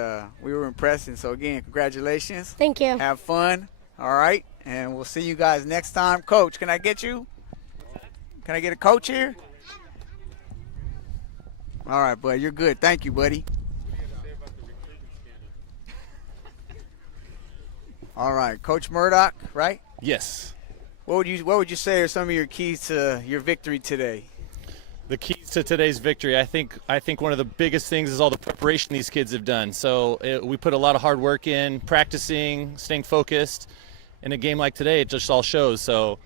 we were impressed. And so, again, congratulations. Thank you. Have fun. All right, and we'll see you guys next time. Coach, can I get you? Can I get a coach here? All right, buddy, you're good. Thank you, buddy. All right, Coach Murdoch, right? Yes. What would you say are some of your keys to your victory today? The keys to today's victory, I think one of the biggest things is all the preparation these kids have done. So we put a lot of hard work in, practicing, staying focused. In a game like today, it just all shows. So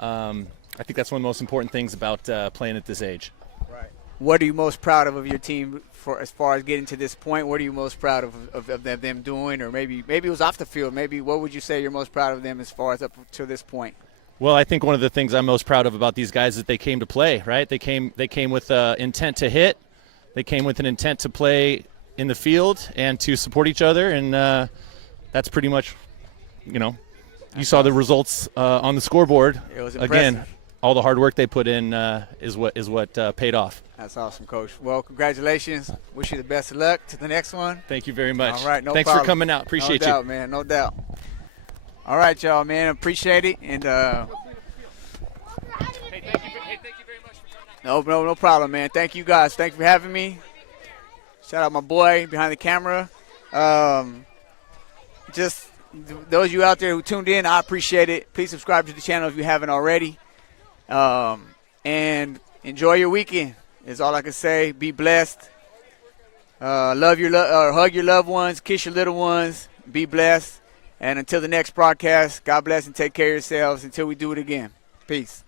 I think that's one of the most important things about playing at this age. Right. What are you most proud of your team as far as getting to this point? What are you most proud of them doing? Or maybe it was off the field. Maybe what would you say you're most proud of them as far as up to this point? Well, I think one of the things I'm most proud of about these guys is they came to play, right? They came with intent to hit. They came with an intent to play in the field and to support each other, and that's pretty much, you saw the results on the scoreboard. It was impressive. Again, all the hard work they put in is what paid off. That's awesome, Coach. Well, congratulations. Wish you the best of luck to the next one. Thank you very much. All right, no Thanks problem. for coming out. Appreciate you. No doubt, man. No doubt. All right, y'all, man. Appreciate it. And hey, thank you very much for coming out. No problem, man. Thank you guys. Thank you for having me. Shout out my boy behind the camera. Just those of you out there who tuned in, I appreciate it. Please subscribe to the channel if you haven't already. And enjoy your weekend is all I can say. Be blessed. Hug your loved ones. Kiss your little ones. Be blessed. And until the next broadcast, God bless and take care of yourselves until we do it again. Peace.